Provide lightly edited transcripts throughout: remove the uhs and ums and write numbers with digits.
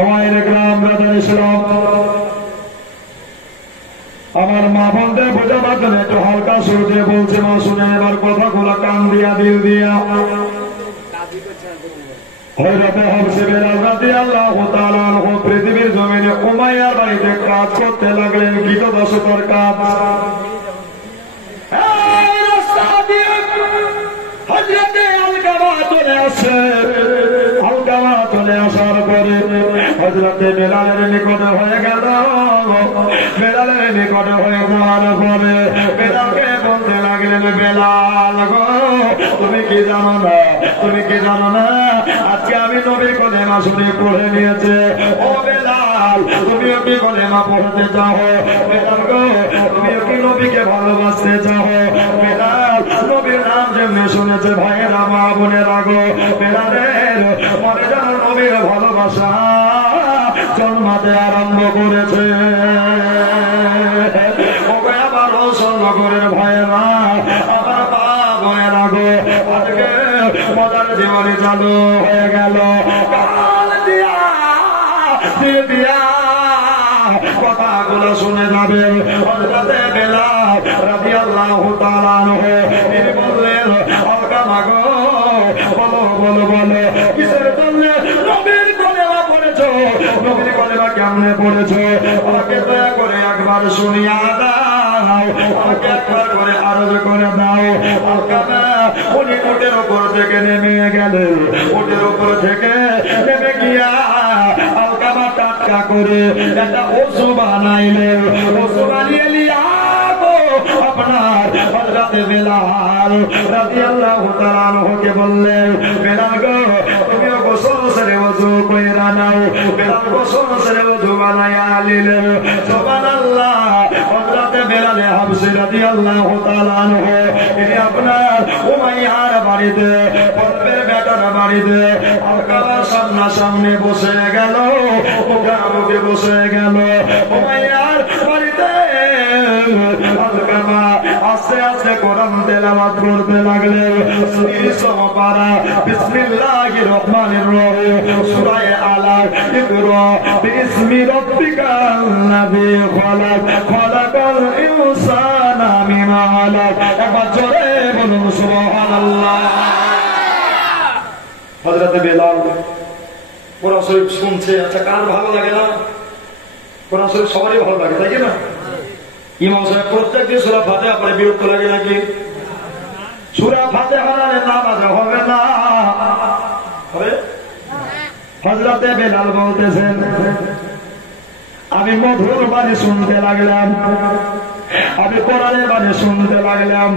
গ্রাম brother ইসলাম আমার মা বলতে বোঝা বাদলে একটু হালকা সুরে বলছে মা শুনে এবার কথাগুলো কান দিয়া দিল দিয়া হযরতে হযরত বেলাল রাদিয়াল্লাহু তাআলা আনহু পৃথিবীর জমিনে উমাইয়ার বাড়িতে কাজ করতে লাগলেন কীটনাশকের কাজ। এই রাস্তা দিয়ে হযরতে আলকামা চলে আসে। আলকামা চলে আসার পরে হযরতে বেলালের নিকটে হয়ে গেল। বেলালের নিকটে হয়ে যাওয়ার পরে বেলালকে বলতে লাগলেন বেলাল গো তুমি কি জানো না, তুমি কি জানো না আজকে আমি নবীর কলেমা শুনে পড়ে নিয়েছে। ও বেলাল তুমিও কি কলেমা পড়তে চাও? বেলাল গো তুমিও কি নবীকে ভালোবাসতে চাও? বেলাল নবীর নাম যেমনি শুনেছে ভাইয়েরা মা বোনেরা গো বেলালের মনে যেন নবীর ভালোবাসা জন্মাতে আরম্ভ করেছে। আবার নগরের ভাইয়েরা আমার মা বোনেরা গো আজকে মজার জীবনে চালু হয়ে গেল। কাল দিয়া দিয়া কথাগুলো শুনে যাবেন। হযরতে বেলাল রাদিয়াল্লাহু তাআলা আনহু তিনি বললেন আলকামা গো বলো বলো বলো কিসের জন্য নবীর কলেমা পড়েছো? নবীর কলেমা কেমনে পড়েছো? আমাকে দয়া করে একবার শুনিয়া দাও, আমাকে একবার করে আরজ করে দাও। আলকামা উনি উটের উপর থেকে নেমে গেলেন। উটের উপর থেকে নেমে গিয়া আলকামা টাটকা করে একটা ওযু বানাইলেন। ওযু বানিয়ে লিয়া আপনার হযরতে বেলাল রাদিয়াল্লাহু তাআলা আনহুকে বললেন বেলাল গো তুমিও গোসল সেরে ওযু কইরা নাও। বেলাল গোসল সেরে ওযু বানাইয়া নিলেন। সুবহানাল্লাহ। হযরতে বেলাল হাবশী রাদিয়াল্লাহু তাআলা আনহু তিনি আপনার উমাইয়ার বাড়িতে পর্বের বেটার বাড়িতে আলকামার সামনাসামনি বসে গেল, মুখামুখি বসে গেল। উমাইয়ার বাড়িতে আলকামা আস্তে আস্তে কোরআন তেলাওয়াত করতে লাগলেন। পারা বিসমিল্লাহির রহমানির রহিম সূরা আলাক ইকরা বিসমি রাব্বিকাল্লাযী খালাক খালাকাল ইনসানা মিন আলাক। একবার জোরে বলুন সুবহানাল্লাহ। হযরতে বেলাল কোরআন শরীফ শুনছে। আচ্ছা কার ভালো লাগে না? কোরআন শরীফ সবারই ভালো লাগে তাই না? ইমাম সাহেব প্রত্যেকদিন সূরা ফাতিহা পড়ে বিরক্ত লাগে নাকি? সূরা ফাতিহা না নামাজ হবে না। হবে? হযরতে বেলাল বলতেছেন আমি মধুর বাণী শুনতে লাগলাম, আমি কোরআনের বাণী শুনতে লাগলাম।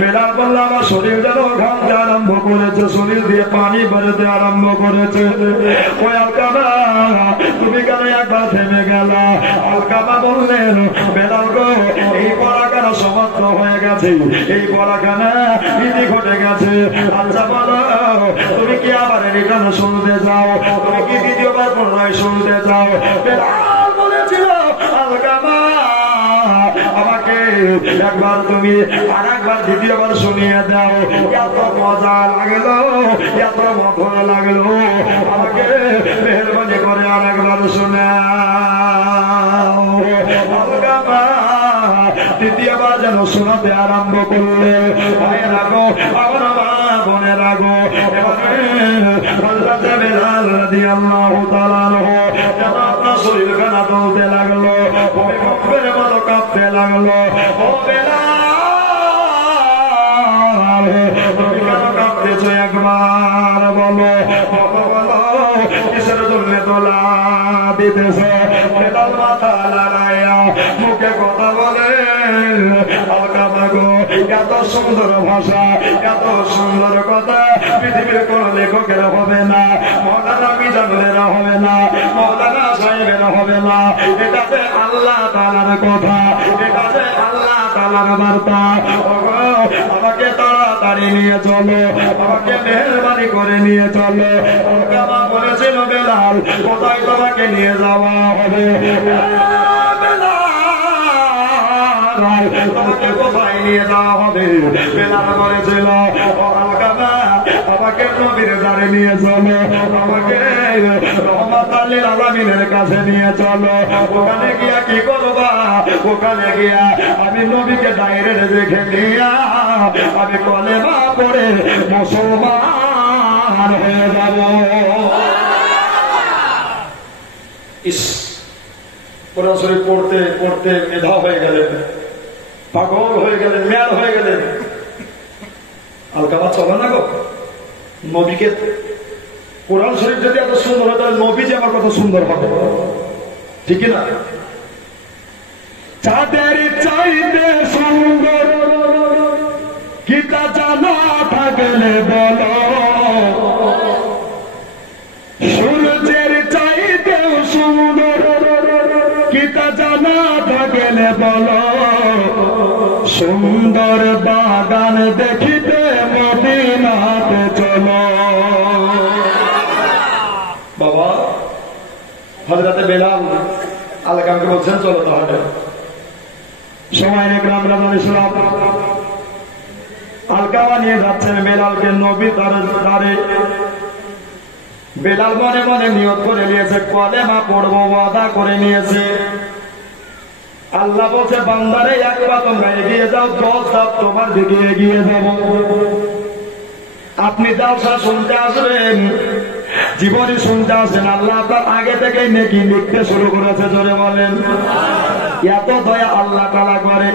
বেলাল বলল আমার শরীর যেন ঘামতে আরম্ভ করেছে, শরীর দিয়ে পানি বেরোতে আরম্ভ করেছে। ওই আলকামা তুমি কেন একবার থেমে গেল? আলকামা বললেন বেলাল গো এই পড়াখানা সমাপ্ত হয়ে গেছে, এই পড়াখানা ইতি ঘটে গেছে। আচ্ছা বলো তুমি কি আবার রিটার্ন শুনতে চাও? তুমি কি দ্বিতীয়বার পুনরায় শুনতে চাও? বেলাল বলেছিল আলকামা আমাকে একবার তুমি আর একবার দ্বিতীয়বার শুনিয়ে দাও। এত মজা লাগলো, এত মধুর লাগলো, আমাকে মেহরবানি করে আর একবার শোনাও। দ্বিতীয়বার যেন শোনাতে আরম্ভ করলে ভাইয়েরা গো আমার মা বোনেরা গো হযরতে বেলাল রাদিয়াল্লাহু তাআলা আনহু যেন আপনার শরীরখানা চলতে লাগলো, ভূমিকম্পের মতো কাঁপতে লাগলো। ও বেলাল তুমি কেন কাঁপতেছো একবার বলো, বলো কিসের জন্য তোলা দিতেছে? বেলাল মাথা লড়াইয়া মুখে কথা বলে আলকামা গো এত সুন্দর ভাষা, এত সুন্দর কথা পৃথিবীর কোন লেখকের হবে না, মওলানা মিজানুরের হবে না, মওলানা সাহেবের হবে না। এটাতে আল্লাহ তাআলার কথা, এটাতে আল্লাহ তাআলার বার্তা। আমাকে তাড়াতাড়ি নিয়ে চলো, আমাকে মেহরবানি করে নিয়ে চলো। আলকামা বলেছিল বেলাল কোথায় তোমাকে নিয়ে যাওয়া হবে? তোমাকে কোথায় নিয়ে যাওয়া হবে? বেলাল বলেছিল আলকামা আমাকে পাখির দ্বারে নিয়ে চলো, আমাকে রহমাতুল লিল আলামিনের কাছে নিয়ে চলো। ওখানে গিয়া কি করবা? ওখানে গিয়া আমি নবীকে ডাইরেক্ট দেখে নিয়া আমি কলেমা পড়ে মুসলমান হয়ে যাব। ইস, কোরআন শরীফ পড়তে পড়তে মেধা হয়ে গেলেন, পাগল হয়ে গেলেন, ম্যাড হয়ে গেলেন। আলকামা চলে না গো। নবীকে কোরআন শরীফ যদি এত সুন্দর হয় তাহলে নবী যে আমার কত সুন্দর হবে, ঠিক না? চাঁদের চাইতে সুন্দর কি তা জানা থাকলে বলো, সূর্যের চাইতেও সুন্দর কি তা জানা থাকলে বলো, সুন্দর বাগান দেখিতে মদিনাতে চলো। বাবা হযরতে বেলাল আলকামকে বলছেন চলো তাহলে। সময় একরাম রাদিয়াল্লাহু ইসলাম আলকামা নিয়ে যাচ্ছেন বেলালকে নবীর দ্বারে। বেলাল মনে মনে নিয়ত করে নিয়েছে, কলেমা পড়বো, ওয়াদা করে নিয়েছে। আল্লাহ বলছে বান্দারে একবার তোমরা এগিয়ে যাও, 10 ধাপ তোমার দিকে এগিয়ে যাব। আপনি জালসা শুনতে আসবেন, জীবনে শুনতে আসবেন, আল্লাহ আপনার আগে থেকেই নেকি লিখতে শুরু করেছে। জোরে বলেন এত দয়া আল্লাহ তাআলা করে।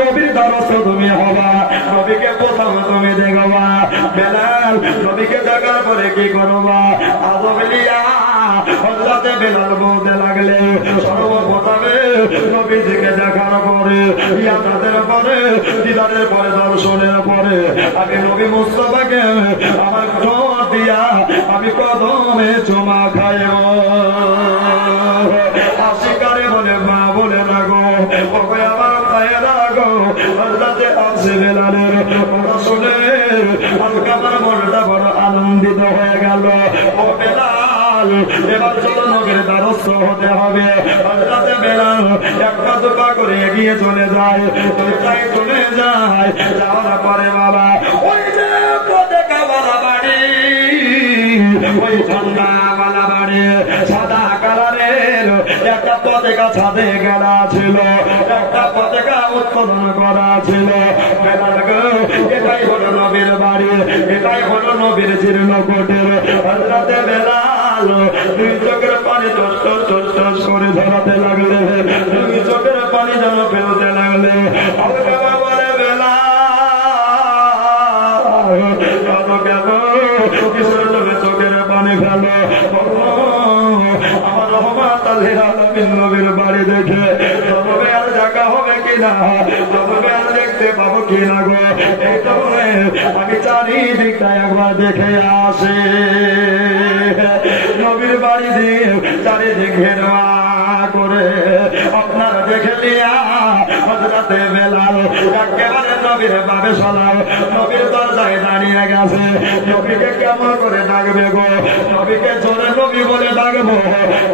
নবীর দ্বারস্থ তুমি হবা, নবীকে প্রথম তুমি দেখবা। বেলাল নবীকে দেখার পরে কি করবা? আদব লিয়া হযরতে বেলাল বলতে লাগলে সর্বপ্রথমে নবীজিকে দেখার পরে, ইয়াদের পরে, দিদারের পরে, দর্শনের পরে আমি নবী মুস্তাফাকে আমার ঠোঁট দিয়া আমি কদমে চুমা খাইও। আশিকারে বলে মা বলে না গো, ওকে আমার পায়েরা গো। হযরতে আবু বেলালের কথা শুনে আলকামার মনটা বড় আনন্দিত হয়ে গেল। ও বেলাল, এবার চলো নবীর দ্বারস্থ হতে হবে। হযরতে বেলাল এক পা দু পা করে এগিয়ে চলে যায়, চলে যায়। যাওয়ার পরে বাবা ওই যে পতাকাওয়ালা বাড়ি, ওই ঝান্ডাওয়ালা বাড়ি, সাদা কালারের একটা পতাকা ছাদে গেলা ছিল, একটা পতাকা উত্তোলন করা ছিল। বেলাল গো, এটাই হলো নবীর বাড়ি, এটাই হলো নবীর জীর্ণ কোটের। হযরতে বেলাল দুই চোখের পানি টস টস টস টস করে ধরাতে লাগলে, দুই চোখের পানি যেন ফেলতে লাগলে। আলকামা বলে বেলাল কেন কিশোর চোখে চোখের পানি ফেলো? আমার রহমাতুল লিল আলামিন নবীর বাড়ি দেখে তবে আর দেখা হবে কিনা, তবে আর দেখতে পাবো কিনা গো, এই তবে আমি চারিদিকটা একবার দেখে আসে। নবীর বাড়ি দিয়ে চারিদিকে করে আপনারা দেখে লিয়া হযরতে বেলাল একেবারে নবীর বাবে সালাম, নবীর দরজায় দাঁড়িয়ে গেছে। নবীকে কেমন করে ডাকবে গো? নবীকে জোরে নবী বলে ডাকবো,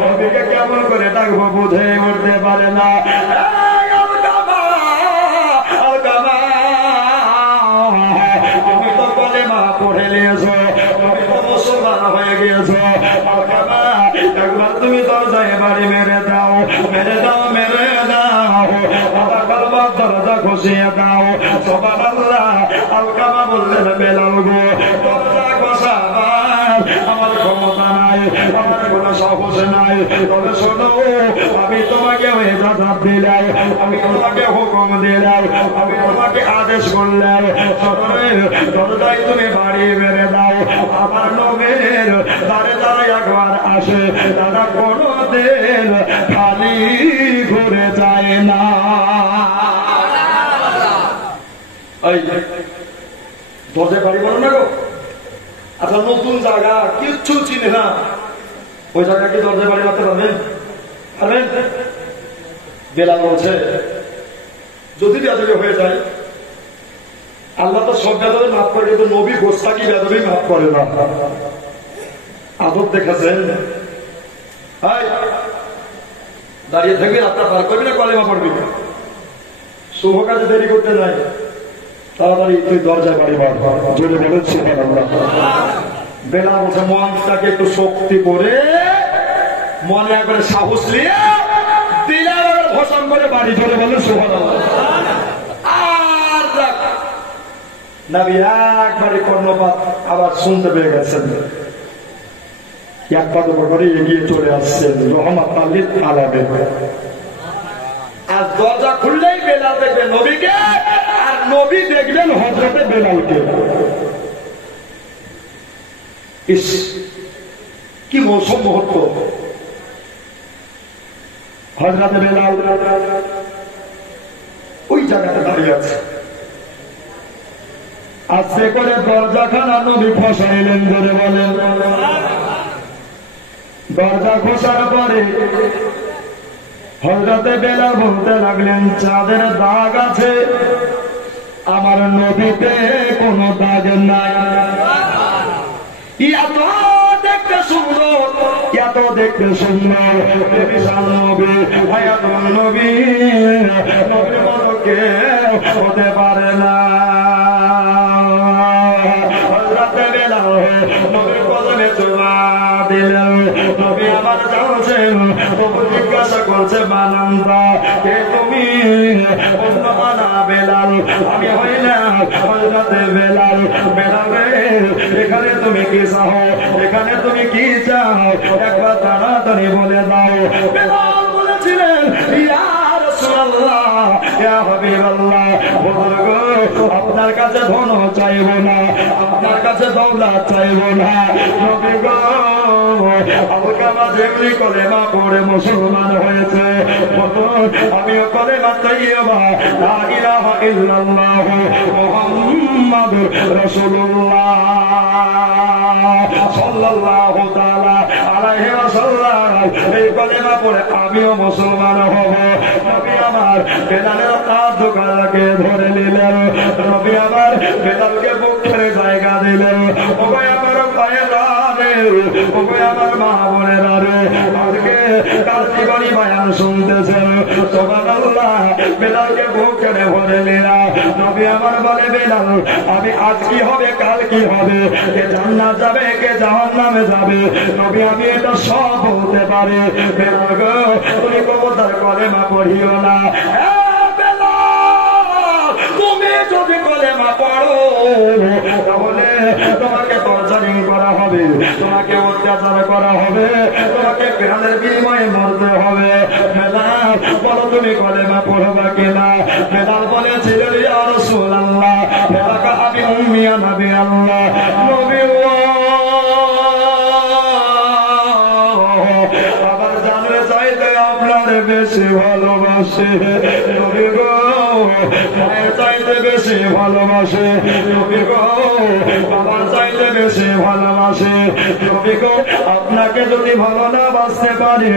নবীকে কেমন করে ডাকবো বুঝে উঠতে পারে না। তুমি তো কলেমা পড়ে নিয়েছো, তুমি তো মুসলমান হয়ে গিয়েছো। একবার তুমি দরজায় বাড়ি মেরে দাও, মেরে দাও, মেরে দাও, দরজা খসিয়ে দাও। সুবহানাল্লাহ। আলকামা বললেন বেলাল গো, দরজা খসাবার আমার ক্ষমতা নাই, আমার কোনো সাহস নাই, তবে শোনো আমি তোমাকে ইজাজত দিলাম, আমি তোমাকে হুকুম দিলাম, আমি তোমাকে আদেশ করলাম, দরজায় তুমি বাড়ি মেরে দাও। আমার নবীর দ্বারে দ্বারে একবার আসে, তারা কোনদিন খালি ঘুরে যায় না। দরজায় বাড়ি বলো না গো। আচ্ছা নতুন জায়গা কিচ্ছু চিনে না, ওই জায়গা কি দরজায় বাড়ি মারতে পারবেন? পারবেন? বেলাল বলছে যদি বেয়াদবি হয়ে যায়, আল্লাহ তো সব বেয়াদবি মাফ করে, কিন্তু নবী গোস্তাকি বেয়াদবি মাফ করে না। আদব দেখেছেন? দাঁড়িয়ে থাকবি, রাস্তা পার করবি না কলেমা পড়বি না, শুভ কাজে দেরি করতে নাই। তাড়াতাড়ি তুই দরজায় বাড়ি বার জোরে বলেন সুবহানাল্লাহ। বেলাল বলছে মনটাকে একটু শক্তি করে মনে একবারে সাহস নিয়ে দিলাম ঘোষণ করে বাড়ি জোরে বলেন সুবহানাল্লাহ। আর নবী একবারে কর্ণপাত আবার শুনতে পেয়ে গেছেন, এক কদম করে এগিয়ে চলে আসছেন রহমাত লিল আলামিন। আর দরজা খুললেই বেলাল দেখবে নবীকে, আর নবী দেখবেন হযরতে বেলালকে। ইস কি মৌসুম মুহূর্ত! হযরতে বেলাল ওই জায়গাতে দাঁড়িয়ে আছে। আস্তে করে দরজাখানা নবী খসাইলেন, ধরে বলেন। দরজা খসার পরে হযরতে বেলাল বলতে লাগলেন, চাঁদের দাগ আছে, আমার নবীতে কোনো দাগ নাই। এত দেখতে সুন্দর, এত দেখতে সুন্দর নবী, হায়াতুন নবী, নবীর মতো কেউ হতে পারে না। হযরতে বেলাল নবীর কদমে চুমা দিলেন। নবী আমার জানছেন, তবু জিজ্ঞাসা করছে মানান্দা, কে তুমি? অন্য মানা বেলাল, আমি হইলাম হযরতে বেলাল। বেলাল রে, এখানে তুমি কি চাও? এখানে তুমি কি চাও? একবার তাড়াতাড়ি বলে দাও। বেলাল বলেছিলেন, ইয়া রাসূলুল্লাহ, ইয়া হাবিবাল্লাহ, বুজুর্গ, আপনার কাছে ধন চাইব না, আপনার কাছে দৌলত চাইব না। নবী গো, আলকামা যেমনি কলেমা পড়ে মুসলমান হয়েছে, আমিও কলেমা তাইয়্যিবা লা ইলাহা ইল্লাল্লাহ মুহাম্মাদুর রাসূলুল্লাহ সাল্লাল্লাহু তাআলা আলাইহি ওয়াসাল্লাম, এই কলেমা পড়ে আমিও মুসলমান হব। নবী আমার বেলালের হাত দুখানাকে ধরে নিলেন। নবী আমার বেলালকে বুকের জায়গা দিলেন। ওগো আমার ভাইয়েরা রে, ওগো আমার মা বোনেরা রে, আজকে কার জীবনী বয়ান শুনতেছেন? সুবহানাল্লাহ। বেলালকে বুকের ভরে নিলাম। নবী আমার বলে, বেলাল, আমি আজ কি হবে, কাল কি হবে, কে জান্নাত যাবে, কে জাহান্নামে যাবে, নবী আমি এটা সব বলতে পারি। বেলাল গো, তুমি কবুতর কলেমা পড়িও না। তুমি যদি কলেমা পড়ো তাহলে তোমাকে টর্চারিং করা হবে, তোমাকে অত্যাচার করা হবে, তোমাকে প্রাণের বিনিময়ে মরতে হবে। বেলাল বলো, তুমি কলেমা পড়বা কিনা? বেলাল বলেছিলেন, ইয়া রাসূলুল্লাহ, বেলাকা আবি উম্মি ইয়া নবী আল্লাহ, নবী আবার জানতে চাইতে আপনার বেশি ভালোবাসে। নবী গো, মায়ের চাইতে বেশি ভালোবাসে। নবী গো, বাবার চাইতে বেশি ভালোবাসে। নবী গো, আপনাকে যদি ভালো না বাসতে পারে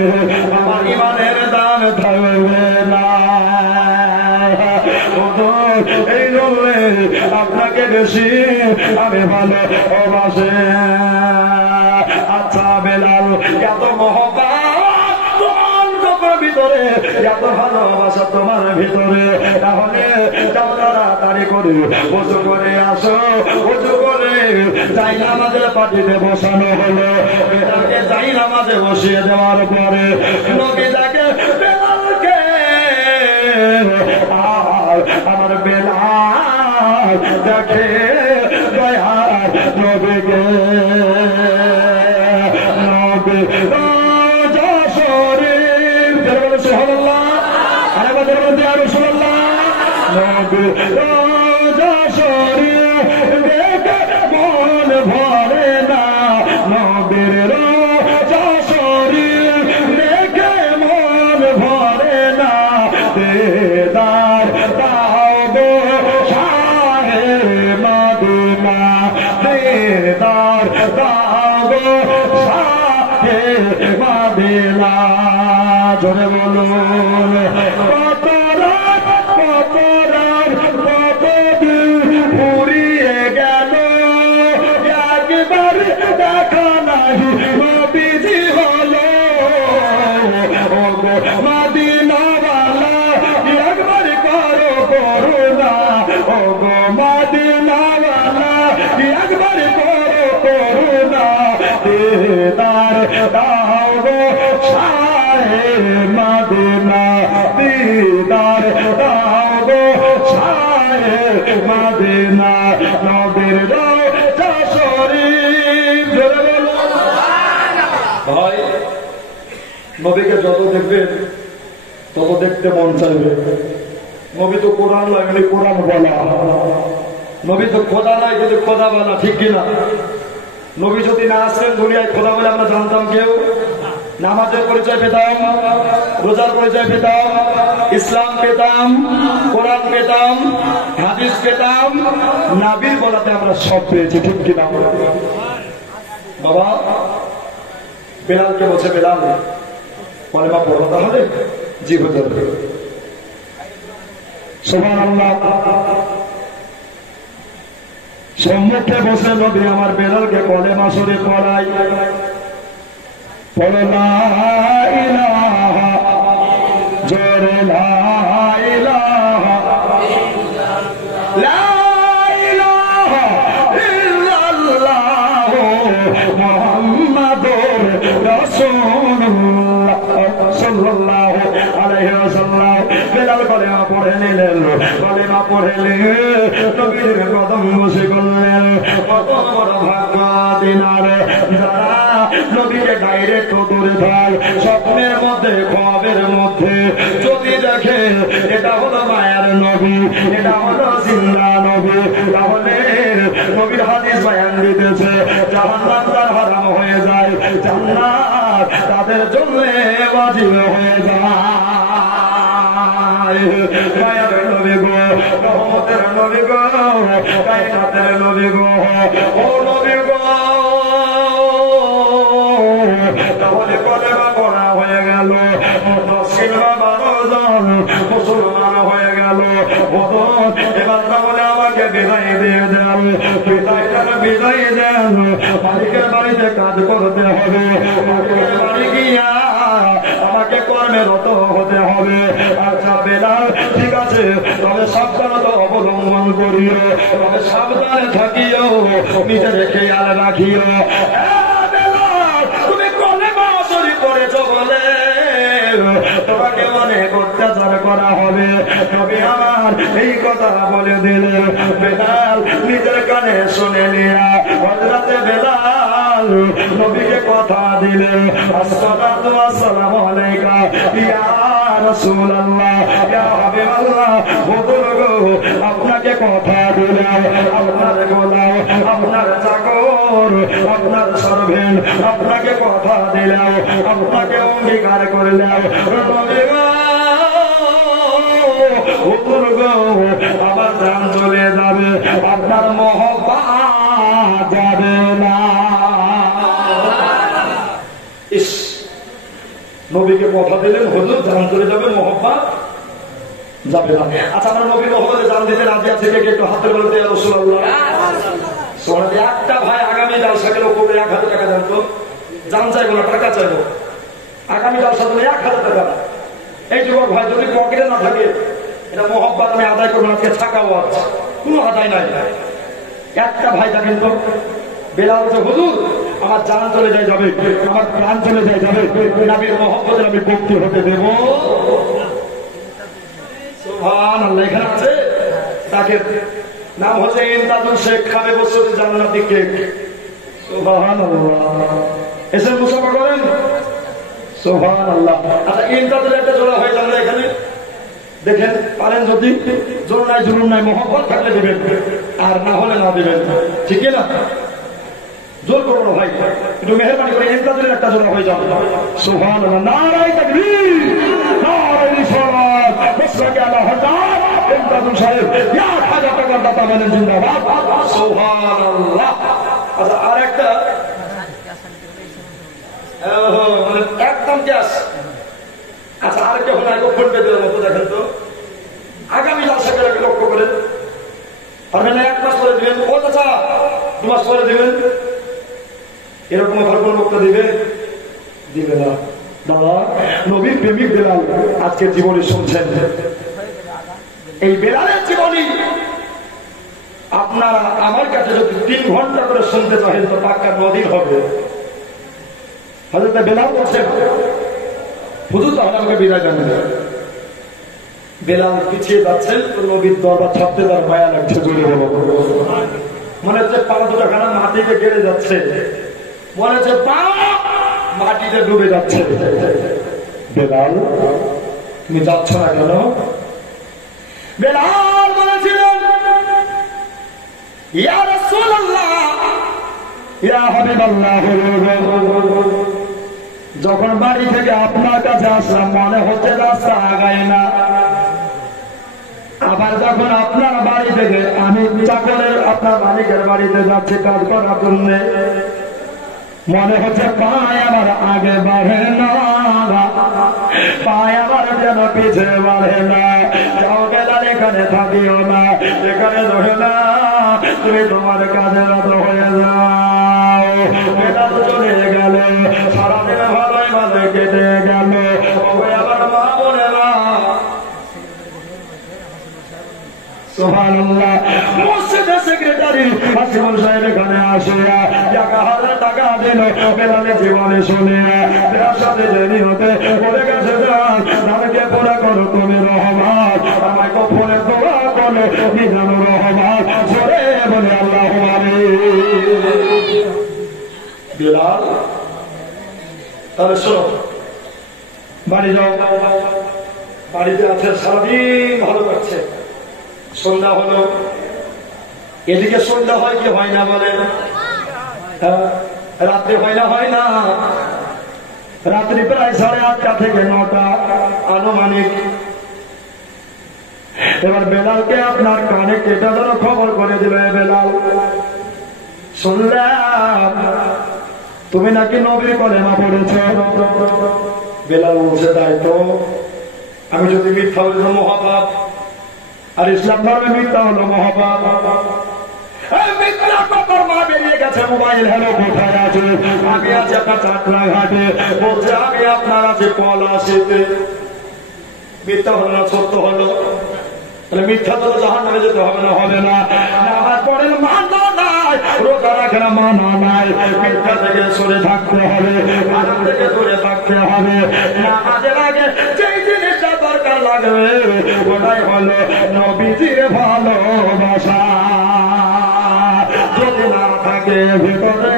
আমার ইমানের দাম থাকবে না। এই জন্যে আপনাকে বেশি আমি ভালোবাসে। আচ্ছা বেলাল, এত মহব্বত তোমার ভিতরে, এত ভালোবাসা তোমার ভিতরে, তাহলে যাও তাড়াতাড়ি করে উজু করে আসো। উজু করে যাই নামাজের পাটিতে বসানো হলো। বেলালকে যাই নামাজে বসিয়ে দেওয়ার পরে নবী তাকে বেলালকে, আর আমার বেলাল দেখে দয়ার নবীকে। নবী রাজা শরীফ, সুবহানাল্লাহ, আরে বদর ইয়া রাসূলুল্লাহ, নবী রাজা শরীফ দেখে মন ভরে না। নবীর রাজা শরীফ দেখে মন ভরে না। দেদার দাও গো শাহে মদিনা, দেদার দাও গো শাহে মদিনা। জোরে বলুন, কত রাত কত রাত কত দিন ফুরিয়ে গেল, একবার দেখা নাহি নবীজি হলো। ওগো মদিনাওয়ালা, একবার করো করুণা। ওগো দিদার দাও গো শাহে মদিনা দিদার দাও গো শাহে মদিনা নবীর রওজা শরীফ জোরে বলুন ভাই নবীকে যত দেখবেন তত দেখতে মন চাইবে নবী তো কোরআন নয় মানে কোরআন বলা নবী তো খোদা নয় কিন্তু খোদা বলা ঠিক কিনা নবী যদি না আসতেন দুনিয়ায় খোদা বলে আমরা জানতাম কেউ নামাজের পরিচয় পেতাম রোজার পরিচয় পেতাম ইসলাম পেতাম কোরআন পেতাম হাদিস পেতাম নবীর বলাতে আমরা সব পেয়েছি ঠিক কিনা বাবা বেলালকে বলছে বেলাল বলে বা পড়ো তাহলে জি হুজুর সুবহানাল্লাহ সম্মুখে বসে নবী আমার বেলালকে কলেমা শরীফ পড়াই পড়ো লা ইলাহা জোরে লা ইলাহা লা ইলাহা ইল্লাল্লাহ মুহাম্মাদুর রাসূলুল্লাহ সাল্লাল্লাহু আলাইহি ওয়াসাল্লাম বেলাল কলেমা পড়ে নিলেন কলেমা পড়ে নিয়ে নবীর কদম বসে করলেন কত বড় ভাগ্য দিনার যারা নবীকে ডাইরেক্ট দূরে থাক স্বপ্নের মধ্যে খোয়াবের মধ্যে যদি দেখে এটা হলো মায়ার নবী এটা হলো জিন্দা নবী তাহলে নবীর হাদিস বয়ান দিতেছে জাহান্নাম তার হারাম হয়ে যায় জান্নাত তাদের জন্য ওয়াজিব হয়ে যায় মায়ার নবী গো রহমতের নবী গো কায়নাতের নবী গো ও নবী গো তাহলে কলেমা পড়া হয়ে গেল 10 কিংবা 12 জন মুসলমান হয়ে গেল এবার তাহলে আমাকে বিদায় দিয়ে দেন বিদায় দেন মালিকের বাড়িতে কাজ করতে হবে মালিকের বাড়ি গিয়া আমাকে কর্মরত হতে হবে আচ্ছা বেলাল ঠিক আছে তবে সাবধানতা অবলম্বন করিও তবে সাবধানে থাকিও নিজের খেয়াল রাখিও তুমি কলেমা শরীফ পড়েছ বলে তোমাকে অনেক অত্যাচার করা হবে নবী আমার এই কথা বলে দিলেন বেলাল নিজের কানে শুনে নিয়া হযরতে বেলাল নবীকে কথা দিলেন আসসালাতু ওয়াসসালামু আলাইকা ইয়া রাসূলুল্লাহ ইয়া হাবিবাল্লাহ হুজুর গো আপনাকে কথা দিলাম আপনার গোলাম আপনার চাকর আপনার সার্ভেন্ট আপনাকে কথা দিলাম আপনাকে অঙ্গীকার করলাম হুজুর গো আমার জান চলে যাবে আপনার মহব্বত যাবে না ইস নবীকে কথা দিলেন হুজুর জান চলে যাবে মহব্বত যাবে না আচ্ছা আমরা নবীর মহব্বতে জান দিতে রাজি আছি কে একটু হাতের বলতে ইয়া রাসূলুল্লাহ সোনাতে একটা ভাই আগামী জালসাকে উপরে 1000 টাকা দেন তো জান চাইবো না টাকা চাইবো আগামী জালসা তুমি 1000 টাকা এই যুবক ভাই যদি পকেটে না থাকে এটা মহব্বত আমি আদায় করবো আজকে থাকাও আছে কোনো আদায় নাই একটা ভাই দেখেন তো বেলাল বলছে হুজুর আমার জান চলে যায় যাবে আমার প্রাণ চলে যায় যাবে নবীর মহব্বতের আমি মুক্তি হতে দেব সুবহানাল্লাহ এখানে আছে তাকে নাম হচ্ছে ইমতাজুল শেখ খাবে বসুর জান্নাতি কেক সুবহানাল্লাহ এসে মুসাফা করেন সুবহানাল্লাহ আচ্ছা ইমতাজুল একটা জোড়া হয়ে যাবে এখানে দেখেন পারেন যদি জোর নাই জুলুম নাই মহব্বত থাকলে দিবেন আর না হলে না দিবেন ঠিক না জোর করবো না ভাই একটু মেহরবানি করে ইমতাজুলের একটা জোড়া হয়ে যাবে সুবহানাল্লাহ নারায়ে তাকবীর নারায়ে রিসালাত বসকে আলা হাজার ইমতাজুল সাহেব ইয়া হাজার টাকার দাতা বলেন জিন্দাবাদ সুবহানাল্লাহ আচ্ছা আর একটা একদম গ্যাস আচ্ছা আর কেউ নাই ফোন পে দেওয়ার মতো দেখেন তো আগামী জালসাকে লক্ষ্য করেন পারবেন না 1 মাস পরে দিবেন ও চাচা 2 মাস পরে দিবেন এরকম ভরপুর বক্তা দিবে না দাদা নবীর প্রেমিক বেলাল আজকের জীবনে শুনছেন এই বেলালের জীবনী আপনারা আমার কাছে যদি 3 ঘন্টা করে শুনতে চাহেন তো পাক্কা 9 দিন হবে হযরত বেলাল বলছেন হুজুর তাহলে আমাকে বিদায় জানান। বেলাল পিছিয়ে যাচ্ছেন, নবীর দরবার ছাড়তে তার মায়া লাগছে, জোরে বলো মনে হচ্ছে পা দুটো খানা মাটিতে গেড়ে যাচ্ছে, মনে হচ্ছে পা মাটিতে ডুবে যাচ্ছে। বেলাল তুমি যাচ্ছ না কেন? বেলাল বলেছিলেন ইয়া রাসূলুল্লাহ ইয়া হাবিবাল্লাহ, যখন বাড়ি থেকে আপনার কাছে আসলাম মনে হচ্ছে রাস্তা আগায় না, আবার যখন আপনার বাড়ি থেকে আমি চাকরের আপনার মালিকের বাড়িতে যাচ্ছি কাজ করার জন্য মনে হচ্ছে পায়ে আমার আগে বাড়ে না, পায়ে আমার যেন পিছিয়ে বাড়ে না। যাও বেলাল এখানে থাকিও না, এখানে রহে না, তুমি তোমার কাজে রত হয়ে যাও। বেলাল চলে গেল, সারাদিন ভালোই ভালো কেটে গেল। আমার মা বোনেরা সুবহানাল্লাহ, মসজিদের সেক্রেটারি হাসিমুল সাহেব এখানে আসিয়া 1000 টাকা দিল বেলালের জীবনে শুনে তার সাথে জেনি হতে বলে গেছে আমাকে পুরা করো তুমি রহমান, আমাকে কখনো দোয়া করো নিজানুর রহমান, জোরে বলে আল্লাহু আমিন। বেলাল তাহলে শোনো, বাড়ি যাও, বাড়িতে আছে, সারাদিন ভালো করছে। সন্ধ্যা হলো, এদিকে সন্ধ্যা হয় কি হয় না বলে? রাত্রে হয় না? হয় না, রাত্রি প্রায় 8:30 থেকে 9টা আনুমানিক। এবার বেলালকে আপনার কানে কেটে ধরো খবর করে দিল, বেলাল শুনলাম তুমি নাকি নবীর কলেমা পড়েছ। বেলাল বলছে তাই তো, আমি যদি মিথ্যা বলি তো মহাপাপ, আর ইসলাম ধর্মে মিথ্যা হলো মহাপাপ। বেরিয়ে গেছে মোবাইল, হ্যালো কোথায় আছে? আমি আছি আপনার চাকরা ঘাটে, বলছে আমি আপনার আছে পলাশিতে। মিথ্যা হলো না সত্য হলো? তাহলে মিথ্যা তো জাহান্নামে যেতে হবে না? হবে না। নামাজ পড়েন মানা নাই, রোজা রাখেন মানা নাই, মিথ্যা থেকে সরে থাকতে হবে, আরাম থেকে দূরে থাকতে হবে। নামাজের আগে যেই জিনিসটা দরকার লাগবে ওটাই হলো নবীজির ভালোবাসা। যদি না থাকে ভেতরে,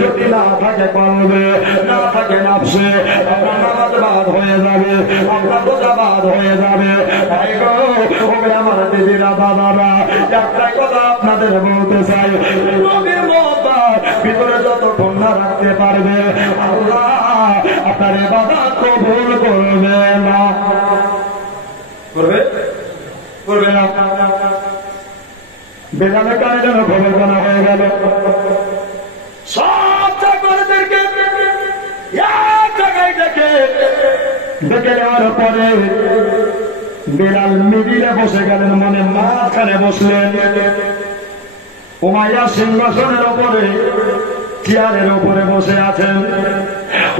যদি না থাকে কলবে, না থাকে নাফসে, আপনার নামাজ বাদ হয়ে যাবে, আপনার রোজা বাদ হয়ে যাবে। তাই গো আমার দিদিরা দাদারা, একটাই কথা আপনাদের বলতে চাই, নবীর মহব্বত ভিতরে যতক্ষণ না রাখতে পারবে আল্লাহ আপনার ইবাদত কবুল করবে না। করবে না। বেলালের কানে যেন খবর জানা হয়ে গেল। সব চাকরদেরকে এক জায়গায় ডেকে নেওয়ার পরে বেলাল মিডিলে বসে গেলেন, মনে মাঝখানে বসলেন। উমাইয়া সিংহাসনের ওপরে চেয়ারের উপরে বসে আছেন।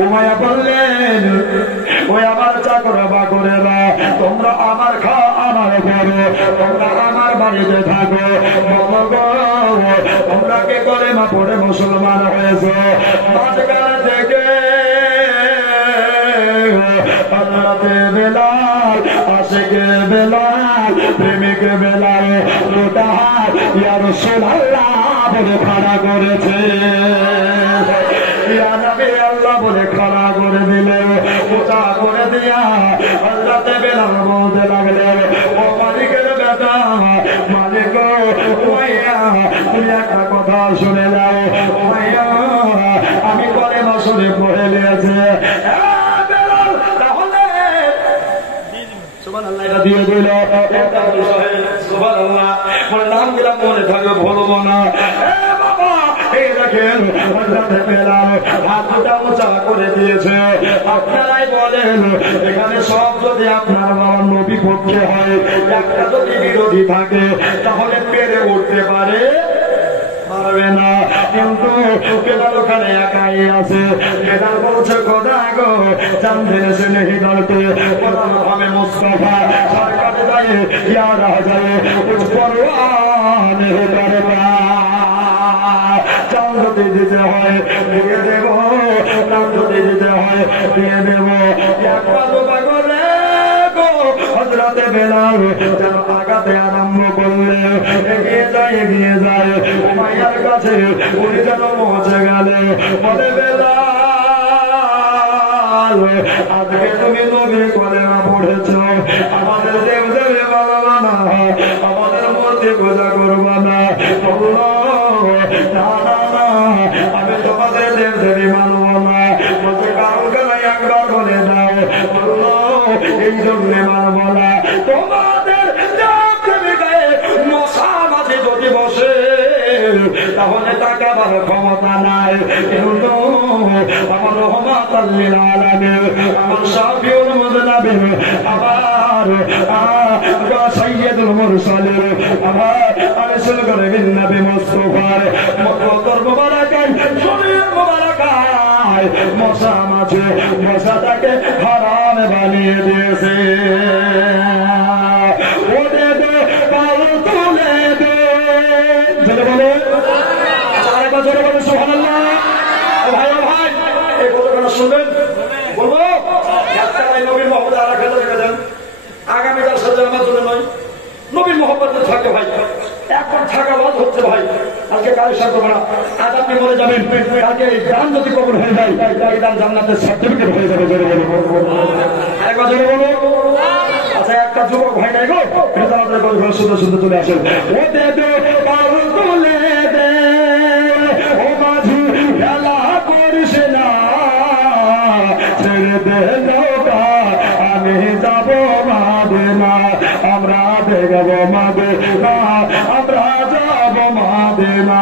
উমাইয়া বললেন, ওই আমার চাকরা বাকরেরা, তোমরা আমার খাও আমার করো, তোমরা আমার বাড়িতে থাকো, তোমরা কে কলেমা পড়ে মুসলমান হয়েছে। মাঝখান থেকে বেলাল, আশিকে বেলাল, প্রেমিকে বেলাল গোটা ইয়া রাসূলুল্লাহ বলে খাড়া করেছে, ইয়া নবী আল্লাহ বলে খাড়া করে দিলে, উঁচা করে দিয়া হযরতে বেলাল বলতে লাগলেন, ও মালিকের বেটা, মালিক উমাইয়া তুমি একটা কথা শুনে যাও। উমাইয়া আমি কলেমা শুনে পড়ে নিয়েছে। দিয়ে দিল সুবহানাল্লাহ, আমার নাম গেলাম মনে থাকবে, ভুলবো না। বাবা এই দেখেন হযরতে বেলাল হাতটা উঁচা করে দিয়েছে। আপনারাই বলেন এখানে সব যদি আপনার বাবার নবী পক্ষে হয়, একটা যদি বিরোধী থাকে তাহলে পেরে উঠতে পারে? পারবে না। কিন্তু বেলাল ওখানে একাই আছে। বেলাল বলছে, খোদা গো জানতেন সে নেই দলতে কোরআন ভাবে মুস্তাফা সরকার যায় ইয়া রাজায়ে কুছ পরওয়াহ নেই করতা। চাঁদ যদি দিতে হয় দিয়ে দেব, হয় দিয়ে দেব এক পা দু পা করে গো হযরতে বেলাল যেন আগাতে আরম্ভ করলে এগিয়ে যায় উমাইয়ার কাছে উনি যেন পৌঁছে গেলে বলে বেলাল আজকে তুমি নবীর কলেমা পড়েছো আমাদের দেব দেবে বলবা না আমাদের মধ্যে পূজা করবা না না না না আমি তোমাদের দেব দেবী মানব না বলছে কারণ কেন একবার বলে দাও বললো এই জন্যে মানব না তোমাদের দেব দেবী গায়ে মশা মাঝে যদি বসে তাহলে তাকে আবার ক্ষমতা নাই কিন্তু আমার রহমাতাল লিল আলামিন আমার শাফিউল মুযনাবিন আমার সাইয়্যিদুল মুরসালিন আমার রাসূল করিম নবী মুস্তাফার মকবর মুবারাকায় শরীর মুবারাকায় মশা মাঝে মশাটাকে হারাম বানিয়ে দিয়েছে ওরে দে পাল তুলে দে জোরে বলে আরেকবার জোরে বলে সুবহানাল্লাহ ভাই ভাই এই কথাটা শুনবেন বলবো একটা নবীর মহব্বত আর খেলে রেখেছেন আগামীকাল সাথে আমার জন্য নয় নবীর মহব্বতে থাকে ভাই এখন থাকা বাদ হচ্ছে ভাই আজকে কালের সাথে না আজ আপনি মরে যাবেন কালকে এই দান যদি কবুল হয়ে যায় এই দান জান্নাতের সার্টিফিকেট হয়ে যাবে জোরে বলবো আরেকবার জোরে বলো আচ্ছা একটা যুবক ভাই নাই গো এটা আমাদের গল্প শুনতে শুনতে চলে আসেন ও দে দে পাল তুলে দে ও মাঝি খেলা করিস না ছেড়ে দে নৌকা আমি যাব মাদিনা আমরা দেখব মাদিনা আমরা যাব মাদিনা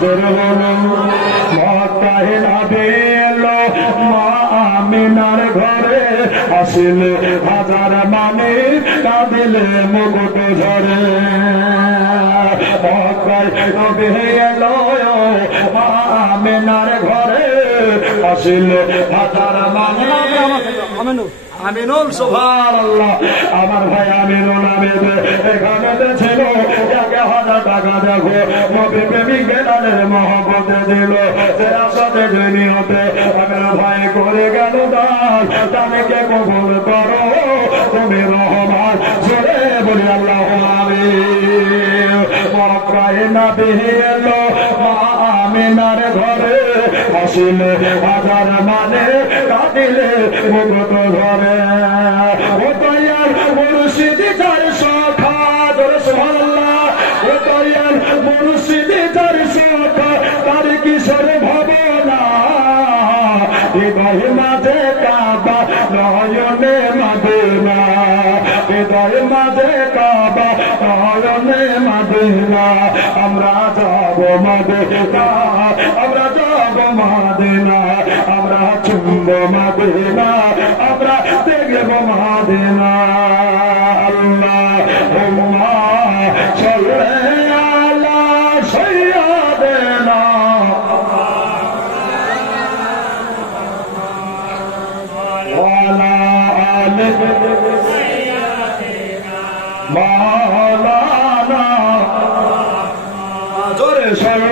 জোরে বলুন মক্কায় নবী এলো মা আমিনার ঘরে আসিলে হাজার মানে কাঁদিলে মুকুট ঝরে মক্কায় নবী এলো মা আমিনার ঘরে আসিলে হাজার মানে আমিনুল সুবহানাল্লাহ আমার ভাই আমিনুল আমিন এখানে ছিল 1000 টাকা দেখো নবী প্রেমিক বেলালের মহব্বতে দিল যার সাথে দুনিয়াতে আমার ভাই করে গেল দান তাকে কবুল করো তুমি রহমান জোরে বলি আল্লাহুম্মা আমিন মক্কায় নবী এলো মা আমিনার ঘরে আসিলে হাজার মানে কাঁদিলে মুকুট ঝরে ও দয়াল মুর্শিদি যার সখা জোরে সুবহানাল্লাহ ও দয়াল মুর্শিদি যার সখা তার কিশোর ভাবনা হৃদয় মাঝে কাবা নয়নে মদিনা হৃদয় মাঝে কাবা নয়নে মদিনা আমরা যাব মদিনা আমরা যাব মদিনা আমরা চুম্ব মদিনা আমরা দেখব মদিনা আল্লাহুম্মা সাল্লি আলা সাইয়্যিদিনা ওয়া আলা আলি সাইয়্যিদিনা মাওলানা জোরে সাল্লু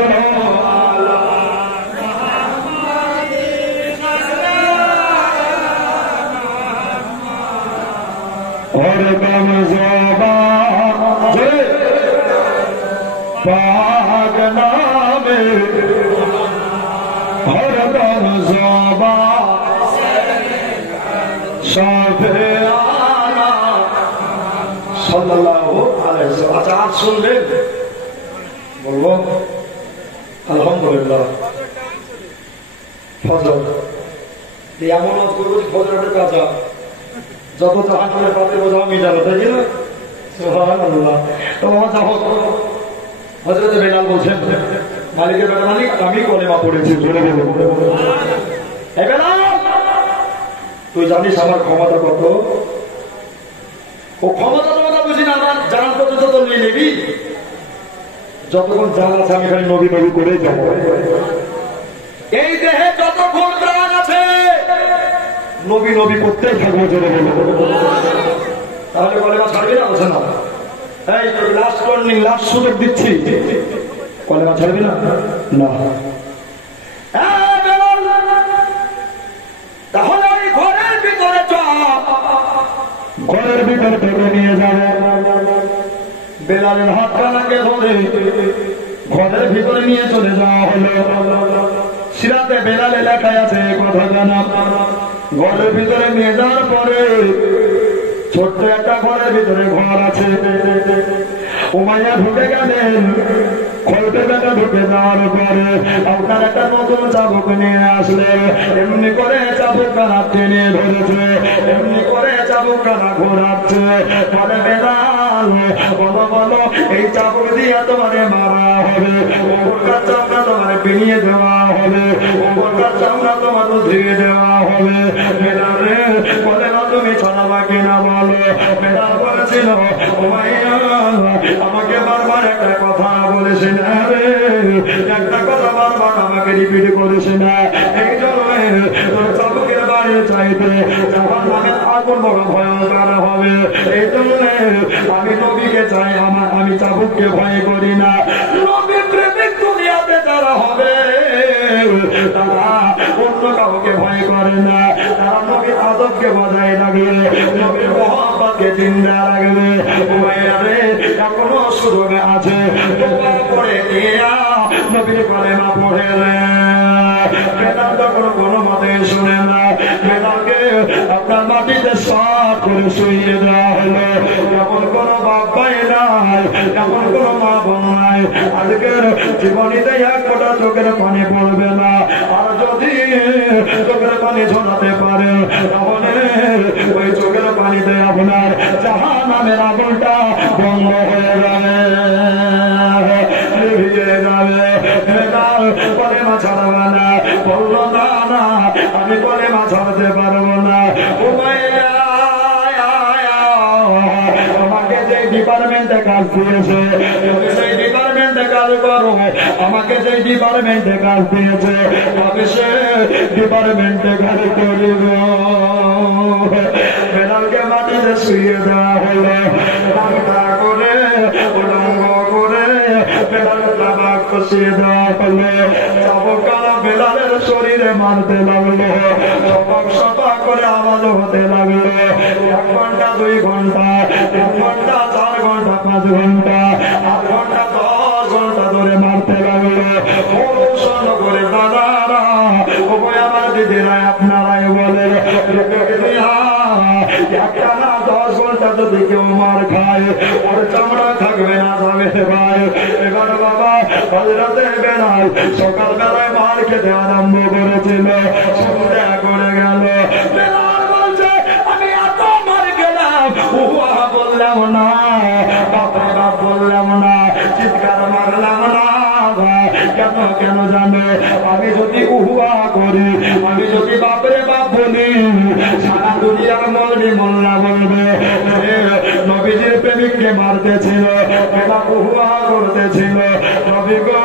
हरदम ज़ोबा पाक नामे हरदम ज़ोबा शाफ़िआना सल्लल्लाहु अलैहि वसल्लम। अच्छा आप सुन ले बोलो अल्हम्दुलिल्लाह फजर ये अमोनत করব ফজরের কাজা যত জাহান্নামের পাতে বোঝা মিজানো তাই না সুবহানাল্লাহ তো মজা হোক হযরত বেলাল বলেন মালিকের বেটা মালিক আমি কলেমা পড়েছি জোরে বলো এই বেলাল তুই জানিস আমার ক্ষমতা কত ও ক্ষমতা তো কথা বুঝি না আমার জানার পর্যন্ত তো নিয়ে নিবি যতক্ষণ জান আছে আমি খালি নবী নবী করে যাব এই দেহে যতক্ষণ প্রাণ আছে নবী নবী করতেই থাকবো জোরে বলো তাহলে কলেমা ছাড়বি না বলছে না এই তোর লাস্ট ওয়ার্নিং লাস্ট সুযোগ দিচ্ছি কলেমা ছাড়বি না না ঘরের ভিতর থেকে নিয়ে যাবে। বেলালের হাত কানাকে ধরে ঘরের ভিতরে নিয়ে চলে যাওয়া হলো। সিরাতে বেলালে লেখা আছে কথা জানা। ঘরের ভিতরে নিয়ে যাওয়ার পরে ছোট্ট একটা ঘরের ভিতরে ঘর আছে। উমাইয়া ঢুকে গেলেন। খোলতে বেটা ঢুকে যাওয়ার পরে আপনার একটা নতুন চাবুক নিয়ে আসলেন। এমনি করে চাবুক কানা টেনে ধরেছে, এমনি করে চাবুক কানা ঘোরাচ্ছে। পরে বেলাল বলো বলো এই চাবুক দিয়ে তোমারে মারা হবে, ওপরকার চামড়া তোমারে বেরিয়ে দেওয়া হবে, ওপরকার চামড়া তোমার ধুয়ে দেওয়া হবে। বেলাল রে বলে না তুমি ছড়াবা কিনা বলো। বেলাল বলেছিল উমাইয়া আমাকে বারবার একটা কথা বলেছে না রে, একটা কথা বারবার আমাকে রিপিট করেছে না। এই জন্য চাবুকের বাড়ি চাইতে যখন নামের আগুন বড় ভয়ঙ্কর হবে। এই জন্য আমি নবীকে চাই, আমি চাবুককে ভয় করি না। নবী প্রেমিক দুনিয়াতে যারা হবে তারা অন্য কাউকে ভয় করে না। তারা নবীর আদবকে বজায় রাখবে, নবীর মহব্বতকে জিন্দা রাখবে। এখনো সুযোগ আছে, তোমার পরে নবীর কলেমা পড়ে বেলাল তখন কোনো মতে শুনে না। বেলালকে আপনার মাটিতে সাফ করে শুইয়ে দেওয়া হলো। এমন কোনো বাপ ভাই নাই, এমন কোনো মা বোন নাই আজকের জীবনীতে এক ফোঁটা চোখের পানি পড়বে না। আর যদি চোখের পানি ঝরাতে পারে তাহলে ওই চোখের পানিতে আপনার জাহান্নামের আগুনটা বন্ধ হয়ে যাবে, ভিজে যাবে। কলেমা ছাড়াবে না, বললো না না আমি কলেমা ছাড়তে পারবো না। আমাকে যে ডিপার্টমেন্টে কাজ দিয়েছে তুমি সেই ডিপার্টমেন্টে কাজ করো, আমাকে যে ডিপার্টমেন্টে কাজ দিয়েছে আমি সে ডিপার্টমেন্টে কাজ করিব। বেলালকে মাটিতে শুয়ে দেওয়া হলো। করে উলঙ্গ করে বেলালের লাভা কষিয়ে দেওয়া হলো। চাবুক কানা বেলালের শরীরে মারতে লাগলো। সপক সপা করে আওয়াজ হতে লাগলো। 1 ঘন্টা 2 ঘন্টা 3 ঘন্টা 4 ঘন্টা 5 ঘন্টা 8 ঘন্টা 10 ঘন্টা ধরে মারতে লাগলো। অনুসরণ করে দাদারা উভয় আমার দিদিরা আপনারাই বলে একটা না 10 ঘন্টা যদি কেউ মার খায় ওর চামড়া থাকবে না যাবে ভাই। এবার বাবা হযরতে বেলাল সকাল বেলায় মার খেতে আরম্ভ করেছিল, সন্ধ্যা করে গেল। বেলাল বলছে আমি এত মার খেলাম উহা বললাম না, বাপরে বাপ বললাম না, চিৎকার মারলাম না। কেন কেন জানো আমি যদি উহুয়া করি, আমি যদি বাপরে বাপ বলি সারা দুনিয়ার মৌলবি মোল্লা বলবে নবীজির প্রেমিককে মারতেছিল, উহুয়া করতেছিল। নবী গো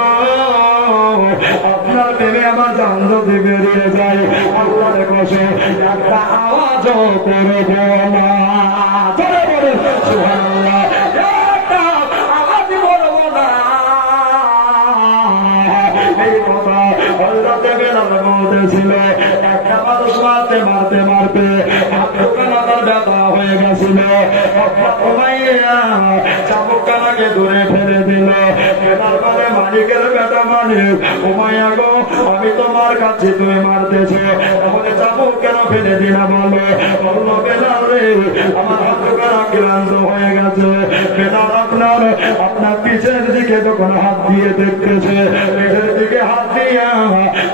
আপনার প্রেমে আমার জান যদি বেরিয়ে যায় আল্লাহর কসম একটা আওয়াজও করব না। ধরে বলে সুবহানাল্লাহ, একটা আওয়াজ করব না। এই কথা হযরতে বেলাল বলতেছিল। একটা মানুষ মারতে মারতে মারতে হাতখানার ব্যথা হয়ে গেছিল। চাবুক কানাকে দূরে ফেলে দিল। বেলাল বলে মালিকের বেটা মালিক উমাইয়া গো আমি তোমার কাছে তুমি মারতেছো, তাহলে চাবুক কেন ফেলে দিলাম বলো। বলল বেলাল রে আমার হাতখানা ক্লান্ত হয়ে গেছে। বেলাল আপনার পিছের দিকে যখন হাত দিয়ে দেখতেছে, পিছের দিকে হাত দিয়ে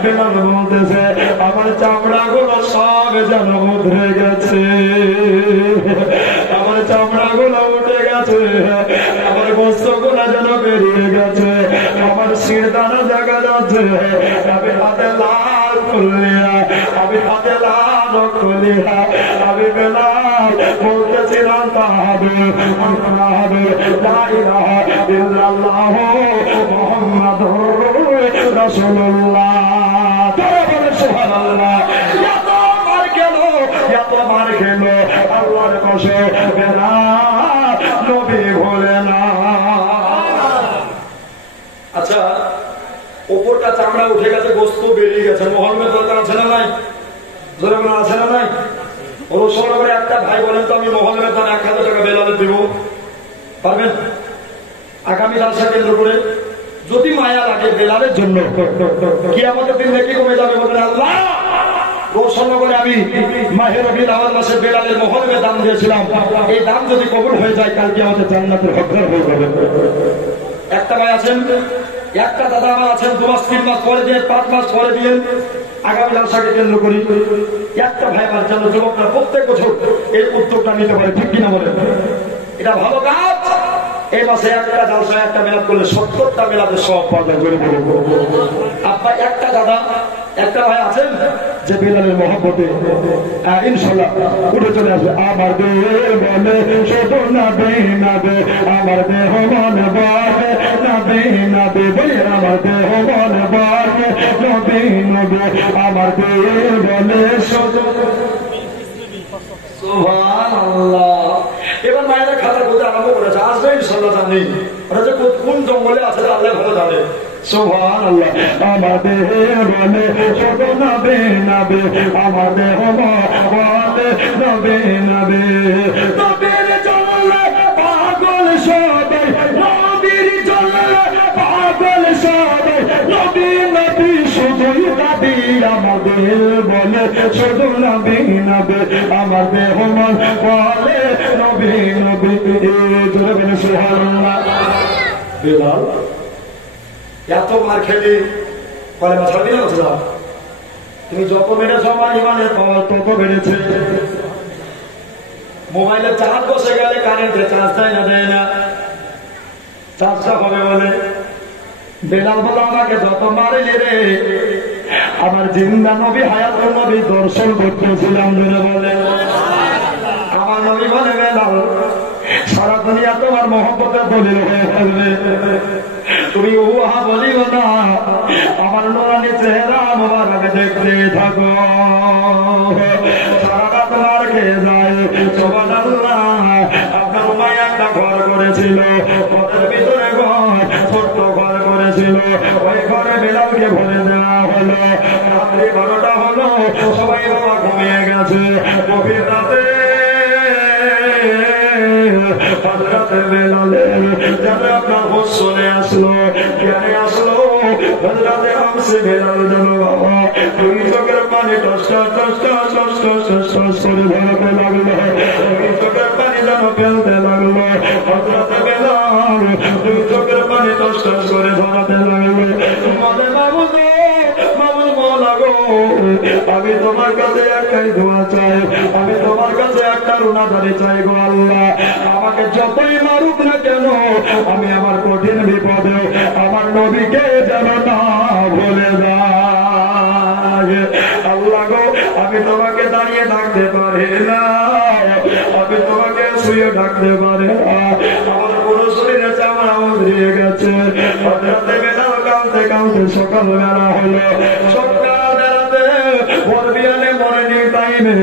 বেলাল বলতেছে আমার চামড়া গুলো সব যেন উঠে গেছে, আমার চামড়া গুলো উঠে গেছে, আমার বস্ত্র গুলো যেন বেরিয়ে গেছে, আমার শিরদানা দেখা যাচ্ছে। আমি হাতে লাল খুললিয়া, আমি হাতে লাল খুলিয়া, আমি বেলাল বলতেছিলাম তাহাদের লা ইলাহা ইল্লাল্লাহ মুহাম্মাদুর রাসূলুল্লাহ। সুবহানাল্লাহ। এত মার খেল আল্লাহর কসম বেলাল নবী ভোলে না। আচ্ছা উপরটা চামড়া উঠে গেছে, গোস্ত বেরিয়ে গেছে, মহল্লা দরকার আছে না নাই? জোরে আছে না নাই? রসুলনগরে একটা ভাই বলেন তো আমি মহলের দান 1000 টাকা বেলালে দিব, পারবেন? আগামী জালসা কেন্দ্র করে যদি মায়া লাগে বেলালের জন্য, কিয়ামতের দিন নাকি কমে যাবে। বলেন আল্লাহ, রসুলনগরে আমি মাহে রবিউল আউয়াল মাসে বেলালের মহলের দান দিয়েছিলাম, এই দান যদি কবুল হয়ে যায় কালকে আমাদের জান্নাতের হকদার হয়ে যাবে। একটা ভাই আছেন, একটা দাদা আমার আছেন, 2 মাস 3 মাস পরে দিয়ে 5 মাস পরে দিয়ে আগামী জালসাকে কেন্দ্র করি। একটা ভাই আমার জন্য যুবকরা প্রত্যেক বছর এই উদ্যোগটা নিতে পারে, ঠিক কিনা বলেন? এটা ভালো কাজ। এই মাসে একটা জালসা একটা মেলাদ করলে 70টা মেলাদের সব পাওয়া যায়। আপনার একটা দাদা একটা ভাই আছেন যে বেলালের মহব্বতে ইনশাআল্লাহ উঠে চলে আসবে। আমার দেহ বলে শুধু নবী নবী, আমার দেহ মনে বলে নবী নবী, আমার দেহ মনে বলে নবী নবী, আমার দেহ বলে শুধু। সুবহানাল্লাহ। এবার মায়েরা খাতা বলতে আরম্ভ করেছে, আসবে ইনশাআল্লাহ। জানি ওরা যে কোন জঙ্গলে আছে আল্লাহ ভালো জানে। সুবহানাল্লাহ। আমার দেহ বলে শুধু নবী নবী, আমার দেহ বলে নবী নবী, নবীর চললে পাগল সবাই, নবীর চললে পাগল সবাই, নবী নবী শুধুই নবী, আমার দেহ বলে শুধু নবী নবী, আমার দেহ বলে নবী নবী। জোরে বলে সুবহানাল্লাহ। বেলাল এত মার খেলে বলে ছাড়বি না, তুমি যত বেড়েছ আমার ইমানের পাওয়ার তত বেড়েছে। মোবাইলে চার্জ বসে গেলে কারেন্টে চার্জ দেয় না, দেয় না, চার্জটা হবে বলে। বেলাল বলে আমাকে যত মারিলে রে, আমার জিন্দা নবী হায়াতুল নবী দর্শন করতেছিলাম। বলে আমার নবী বলে বেলাল সারা দুনিয়া তোমার মহব্বতের দলিল হয়ে থাকবে, তুমি উহা বলিও না, আমার নুরানি চেহারা মোবারক দেখতে থাকো, সারাটা তোমার খেয়ে যায়। সুবহানাল্লাহ। আপনার উমায় একটা ঘর করেছিল, ঘরের ভিতরে ঘর ছোট্ট ঘর করেছিল, ওই ঘরে বেলালকে ভরে দেওয়া হলো। রাত্রি 12টা হলো, সবাই বাবা ঘুমিয়ে গেছে। গভীর রাতে হযরত বেলালের যাতে আপনার হোশ চলে আসলো, জ্ঞানে আসলো। হযরত হামসে বেলাল জানো বাবা দুই চোখের পানি toss toss toss toss toss toss toss করে ঝরতে লাগলো, দুই চোখের পানি যেন ফেলতে লাগলো। হযরত বেলাল দুই চোখের পানি টস টস করে ঝরতে লাগলো। বলে মাবুদ মাবুদ মওলা গো, আমি তোমার কাছে একটাই দোয়া চাই, আমি তোমার কাছে একটা রুনাদারি চাই গো আল্লাহ। আমাকে যতই মারুক না কেন, আমি আমার কঠিন বিপদে আমার নবীকে যেন না ভুলে যায়। আল্লাহ গো, আমি তোমাকে দাঁড়িয়ে ডাকতে পারি না, আমি তোমাকে শুয়ে ডাকতে পারি না, আমার পুরো শরীরে চামড়া উতরিয়ে গেছে। হযরত বেলাল কাঁদতে কাঁদতে সকালবেলা হলো। সকালবেলাতে ভোর বিয়ালে মর্নিং টাইমে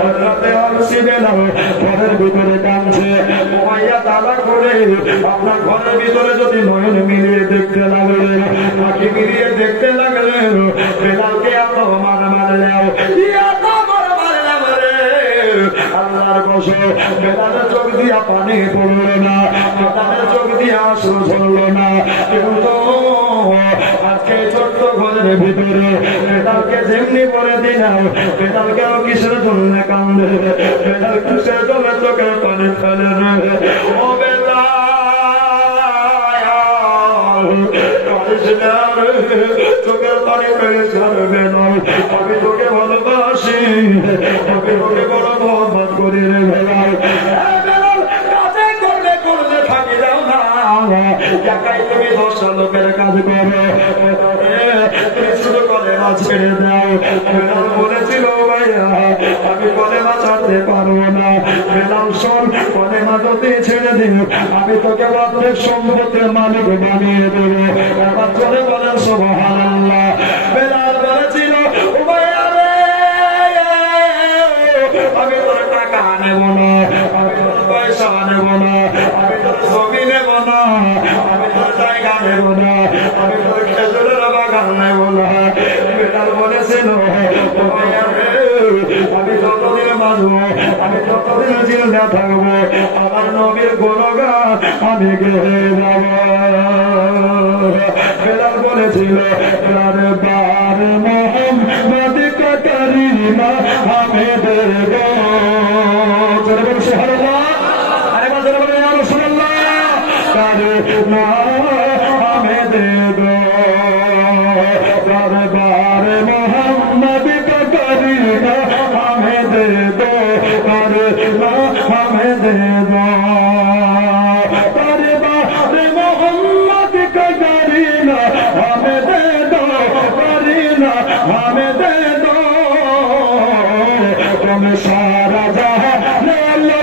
হযরত হামসে বেলাল ঘরের ভিতরে কাঁদছে। উমাইয়া তালা করে আপনার ঘরের ভিতরে যদি নয়ন মিলিয়ে দেখতে লাগলেন, আঁখি মিলিয়ে দেখতে লাগলেন, বেলালকে এত মার মারলেও এত মার মারলাম রে আল্লাহর কসম, বেলালের চোখ দিয়া পানি পড়ল না, বেলালের চোখ দিয়া আঁসু ঝরল না। কিন্তু আজকে ছোট্ট ঘরের ভিতরে বেলালকে যেমনি করে দিলাম, বেলালকেও কিসের জন্য কান্দে, বেলাল কিসের জন্য চোখের পানি ফেলে রে। ও বেলাল চোখের পানি ফেলে বেলাল, আমি তোকে ভালোবাসি, আমি তোকে বড় মহব্বত করি রে বেলাল। বেলাল কাজে করলে করলে থাকি যাও না, একাই তুমি 10টা লোকের কাজ করো, তুমি শুধু কলেমা ছেড়ে দাও। বেলাল বলেছিল ভাইয়া আমি কলেমা ছাড়তে পারবো না। বেলাল শোন, কলেমা যদি ছেড়ে দিন আমি তোকে প্রত্যেক সম্পত্তির মালিক বানিয়ে দেবো। এবার চলে বলেন সুবহানাল্লাহ। বেলাল বলেছিল ভাইয়া রে আমি তোর টাকা নেব না, আমি তোর পয়সা নেব না, আমি তোর জমি নেব না, আমি তোর জায়গা নেব না, আমি তোর খেজুরের বাগান নেব না। বেলাল বলেছিল ভাইয়া রে আমি যতদিন বাঁচবো যতদিন জিন্দা থাকবো আমার নবীর গুণগান আমি গেয়ে যাব। বেলাল বলেছিল আরে বার মোহাম্মদ কা করিমা আমি দেব। চলে বলুন সুবহানাল্লাহ। আরে বল চলে বলুন ইয়া রাসূলুল্লাহ। করিমা আমি দেব বার মোহাম্মদ কা করিমা আমি দেব। করিমা আমি দেব हमें दे दो तुम सारा जहां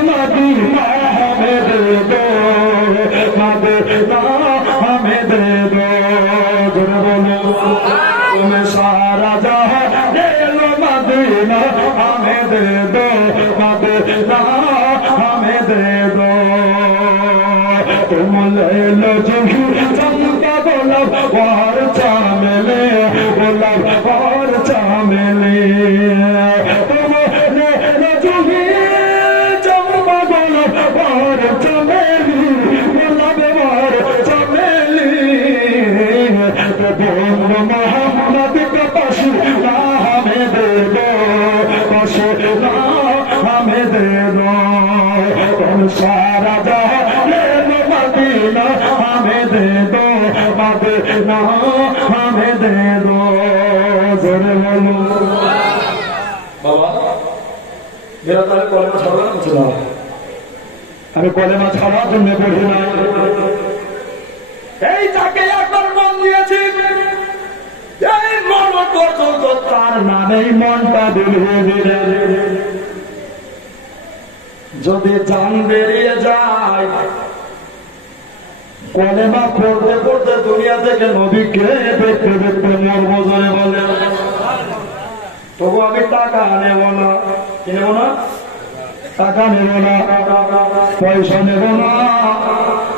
मदीना हमें दे दो मदीना हमें दे दो। तुम सारा जहां मदीना हमें दे दो मदीना हमें दे दो। तुम ले लो चंपा गोलाब और चामेले गोलाब और चामेले। तुम ले लो चंपा गोलाब और चमेली गोलाब और चमेली। मोहम्मद का पसीना हमें दे दो पसीना हमें दे दो। तुम सारा जहां मदीना हमें दे दो मदीना हमें दे दो। जोरे बोलो बाबा मेरा ताले कलेमा छाड़ा ना मुझे ना अरे कलेमा छाड़ा तुमने पढ़ी ना এই তাকে একবার মন দিয়েছি এই মন পর্যন্ত তার নামেই মনটা বেরিয়ে দিলে যদি জান বেরিয়ে যায় কলেমা পড়তে পড়তে দুনিয়া থেকে নবীকে দেখতে দেখতে মরবো। জোরে বলে তবু আমি টাকা নেব না কি নেব না টাকা নেব না পয়সা নেব না।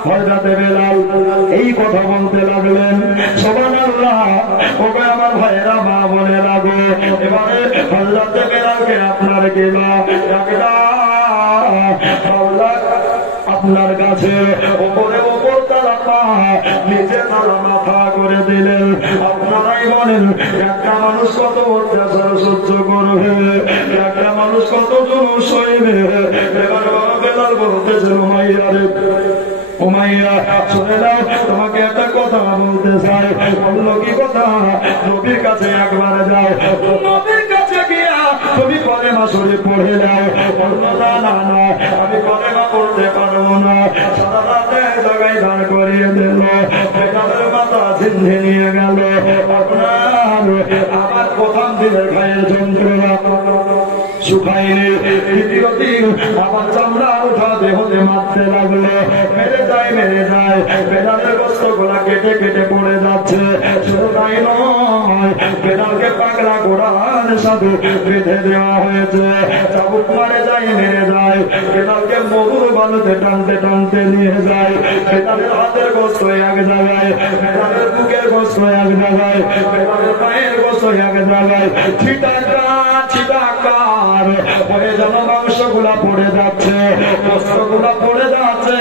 হযরতে বেলাল এই কথা বলতে লাগলেন সুবহানাল্লাহ। ওকে আমার ভাইয়েরা মা বলে লাগো এবারে হযরতে বেলালকে আপনার গেলা ডাকলা আপনার কাছে ওপরে ওপর তারা নিচে তারা মাথা করে দিলেন। আপনারাই বলেন একটা মানুষ কত অত্যাচার সহ্য করবে একটা মানুষ কত জুলুম সইবে। এবার বাবা বেলাল বলতেছেন উমাইয়া রে উমাইয়া শুনে নাও তোমাকে একটা কথা বলতে চাই। বললো কি কথা? নবীর কাছে একবার যাও নবীর কাছে গিয়া তুমি কলেমা শরীফ পড়ে যাও। বললো না না না আমি কলেমা পড়তে পারবো না। সারা রাতে জায়গায় দাঁড় করিয়ে দিল বেলালের মাথা ঝিন্ধে নিয়ে গেল। আপনার আমার প্রথম দিনের গায়ের যন্ত্রণা শুকায়নি। দ্বিতীয় দিন আমার চামড়া উঠা দেহতে মারতে লাগলো। মেরে যায় বেলালের গোস্ত গোলা কেটে কেটে পড়ে যাচ্ছে। শুধু তাই নয় বেলালকে পাগলা ঘোড়ার সাথে বেঁধে দেওয়া হয়েছে। চাবুক মারে যায় মেরে যায় বেলালকে মধুর বালুতে টানতে টানতে নিয়ে যায়। বেলালের হাতের গোস্ত এক জায়গায় বেলালের বুকের গোস্ত এক জায়গায় বেলালের পায়ের গোস্ত এক জায়গায় ছিটাকার পরে যেন মাংস গুলা পড়ে যাচ্ছে গোস্ত গুলা পড়ে যাচ্ছে।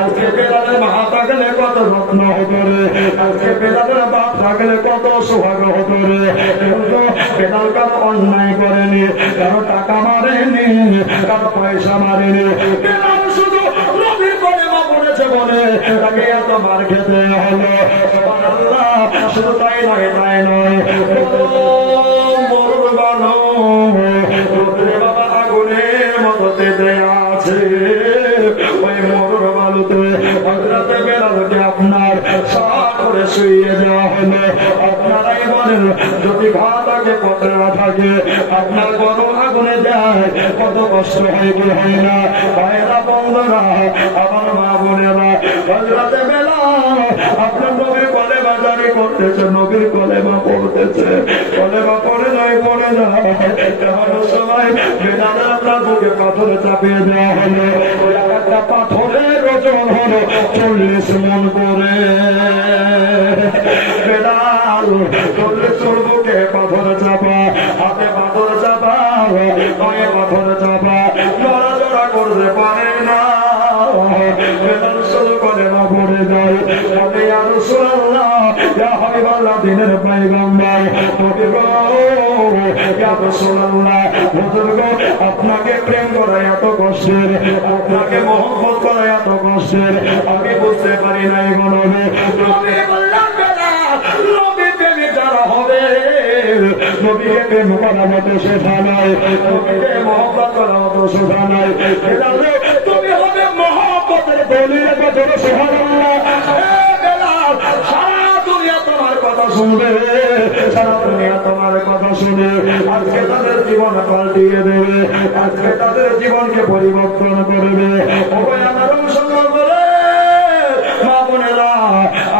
আজকে বেলালের মা থাকলে কত যত্ন হতো রে আজকে বেলালের বাপ থাকলে কত সোহাগ হতো রে। কিন্তু বেলাল কারো অন্যায় করেনি কারো টাকা মারেনি কারো পয়সা মারেনি। বেলাল শুধু নবীর কলেমা পড়েছে বলে তাকে এত মার খেতে হলো। সুবহানাল্লাহ। শুধু তাই নয় মরুর বানো বাবা আগুনের মতো তেতে আছে ওই মরুর বালুতে হযরতে বেলালকে আপনার সারা করে শুইয়ে দেওয়া হলো। আপনারাই বলেন যদি ঘা থাকে পতরা থাকে আপনার গরম আগুনে যায় কত কষ্ট হয় কি হয় না? ভাইরা বন্ধুরা আমার মা বোনেরা হযরতে বেলাল আপনার নবীর কলেমা জারি করতেছে নবীর কলেমা পড়তেছে কলেমা পড়ে যায় এমন সময় বেলালের আপনার বুকে পাথরে চাপিয়ে দেওয়া হলো। একটা পাথরের ওজন হলো 40 মণ করে। বেলাল 40 বুকে পাথর চাপা হাতে পাথর চাপা পায়ে পাথর চাপা নড়াচড়া আপনাকে প্রেম করা এত কষ্টের, আপনাকে মহব্বত করা এত কষ্টের, আমি বুঝতে পারি না এগুলো। নবী বললাম বেলাল, নবী প্রেমে যারা হবে, নবীকে প্রেম করা মতো শেখা নাই, নবীকে মহব্বত করা মতো শেখা নাই। বেলাল তুমি হবে মহব্বতের দলিল, বছরে সুবহানাল্লাহ। বেলাল সারা দুনিয়া তোমার কথা শুনবে, সারা দুনিয়া তোমার কথা শুনে আজকে তাদের জীবন পাল্টিয়ে দেবে, আজকে তাদের জীবনকে পরিবর্তন করবে। আমার অনুসন্ধান করে মা বোনেরা,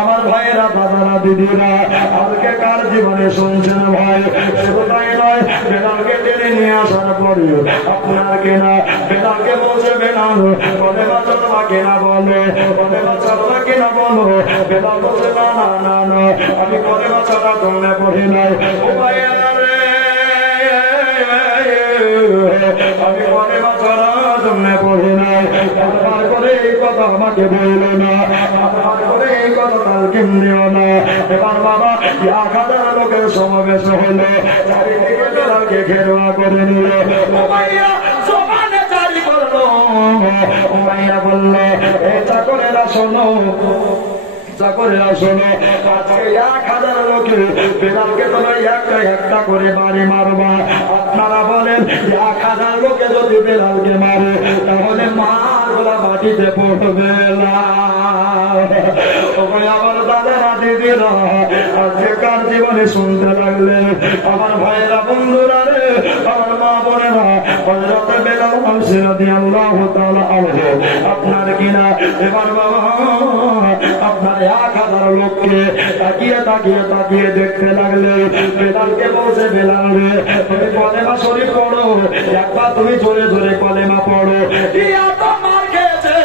আমার ভাইয়েরা, দাদারা, দিদিরা, আজকে কার জীবনে শুনছেন ভাই? শুধু তাই নয়, বেলালকে টেনে নিয়ে আসার পরে আপনার কেনা বেলালকে বলছে, বেলাল বলে বাচ্চা কেনা বলো, বলে বাচ্চা কেনা বলো। বেলাল বলছে না না না না, আমি বলে বাচ্চাটা তোমরা পড়ে নাই। ও ভাইয়েরা রে, আমি বলে বাচ্চারা তোমরা পড়ে নাই। তারপর করে এই কথা আমাকে বললো না, তারপর করে এই কথা কালকে দিও না। এবার বাবা 1000 লোকের সমাবেশ হলো, চারিদিকে বেলালকে ঘেরোয়া করে নিল। উমাইয়া জবানে জারি করলো, উমাইয়া বলল, এই চাকরেরা শোনো, চাকরেরা শোনো, আজকে 1000 লোকে বেলালকে তোমরা একটা একটা করে বাড়ি মারবা। আপনারা বলেন 1000 লোকে যদি বেলালকে মারে তাহলে মারগুলা মাটিতে পড়বে না। আমার দাদারা, দিদিরা, আজকেকার জীবনে শুনতে লাগলে আমার ভাইয়েরা, বন্ধুরা রে, আমার মা বোনেরা, হযরত বেলাল রাদিয়াল্লাহু তাআলা আনহু আপনার কিনা এবার বাবা আপনার 1000 লোককে তাকিয়ে তাকিয়ে তাকিয়ে দেখতে লাগলে। বেলালকে বলছে, বেলাল রে তুমি কলেমা শরীফ পড়ো, একবার তুমি জোরে জোরে কলেমা পড়ো। এত মার খেয়েছে,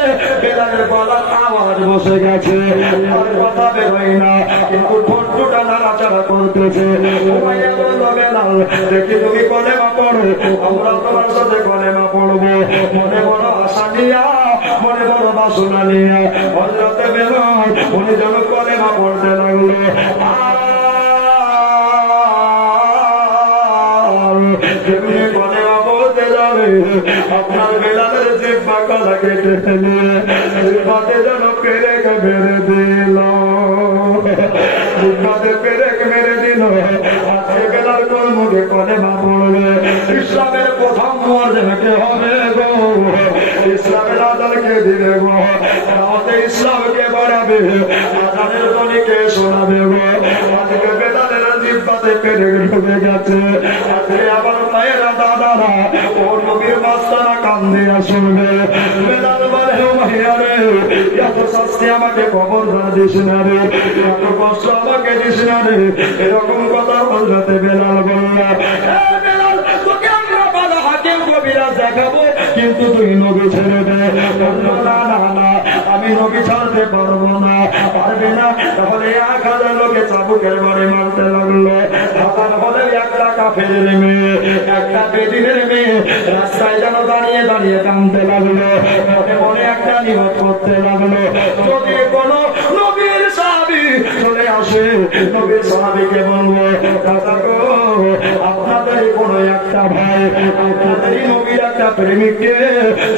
বেলালের গলার আওয়াজ বসে গেছে, আর কথা বেরোয় না, কিন্তু ঠোঁটটা নাড়াচাড়া করতেছে। উমাইয়া বলল, বেলাল দেখি তুমি কলেমা পড়ো, আমরা তোমার সাথে কলেমা পড়বো। মনে বড় আশা নিয়া, মনে বড় বাসনা নিয়া হযরত বেলাল উনি যেন কলেমা পড়তে লাগলো। যেমনি কলেমা পড়তে যাবে, আপনার বেলালের জিহ্বা গলা কেটে ফেলে জিহ্বাতে যেন পেরেক মেরে দিল, জিহ্বাতে পেরেক মেরে দিল। আজকে বেলাল কোন মুখে কলেমা পড়বে? ইসলামের প্রথম মুয়াজ্জিনকে হবে গো, ইসলামের আযানকে দিবে গো, দাওয়াতে ইসলামকে বাড়াবে, আযানের ধ্বনিকে শোনাবে গো। আজকে বেলালের জিহ্বাতে পেরেক ঢুকে গেছে। আজকে আবার মায়েরা, দাদারা, ও নবীর মাস্তানা কান্দিয়া শুনবে। বেলাল বলে, ও মাইয়া রে, এত শাস্তি আমাকে খবরদার দিস না রে, এত কষ্ট আমাকে দিস না রে। এরকম কথা হযরত বেলাল বলল। বেলাল তোকে আমরা ভালো হাকিম কবিরাজ দেখাবো, কিন্তু তুই নবী ছেড়ে দে। না না না, আমি নবী ছাড়তে পারবো না। পারবে না? তাহলে 1000 লোকে চাবুকের বাড়ি মারতে লাগলো। হাতার হলে একটা কাফেরের মেয়ে, একটা বেদিনের মেয়ে রাস্তায় যেন দাঁড়িয়ে দাঁড়িয়ে কাঁদতে লাগলো, মনে মনে একটা নিয়ত করতে লাগলো, যদি কোনো নবীর সাহাবী চলে আসে, নবীর সাহাবীকে বলবো, দাদা গো আপনাদের কোনো একটা ভাই আপনাদেরই নবীর একটা প্রেমিককে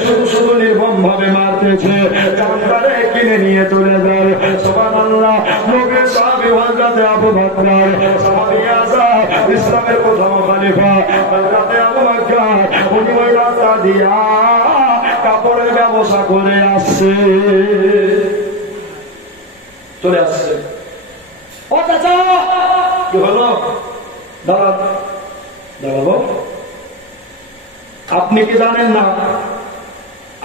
শুধু শুধু নির্মম ভাবে মারতেছে, জানতারে কিনে নিয়ে চলে যায়। সুবহানাল্লাহ। নবীর সাহাবী হযরত আবু বকর, সাহাবী আযম, ইসলামের প্রথম খলিফা হযরত আবু বকর, উনি ওই রাস্তা দিয়া কাপড়ের ব্যবসা করে আসছে, চলে আসছে। ও চাচা কি হলো? দাঁড়াবো, আপনি কি জানেন না?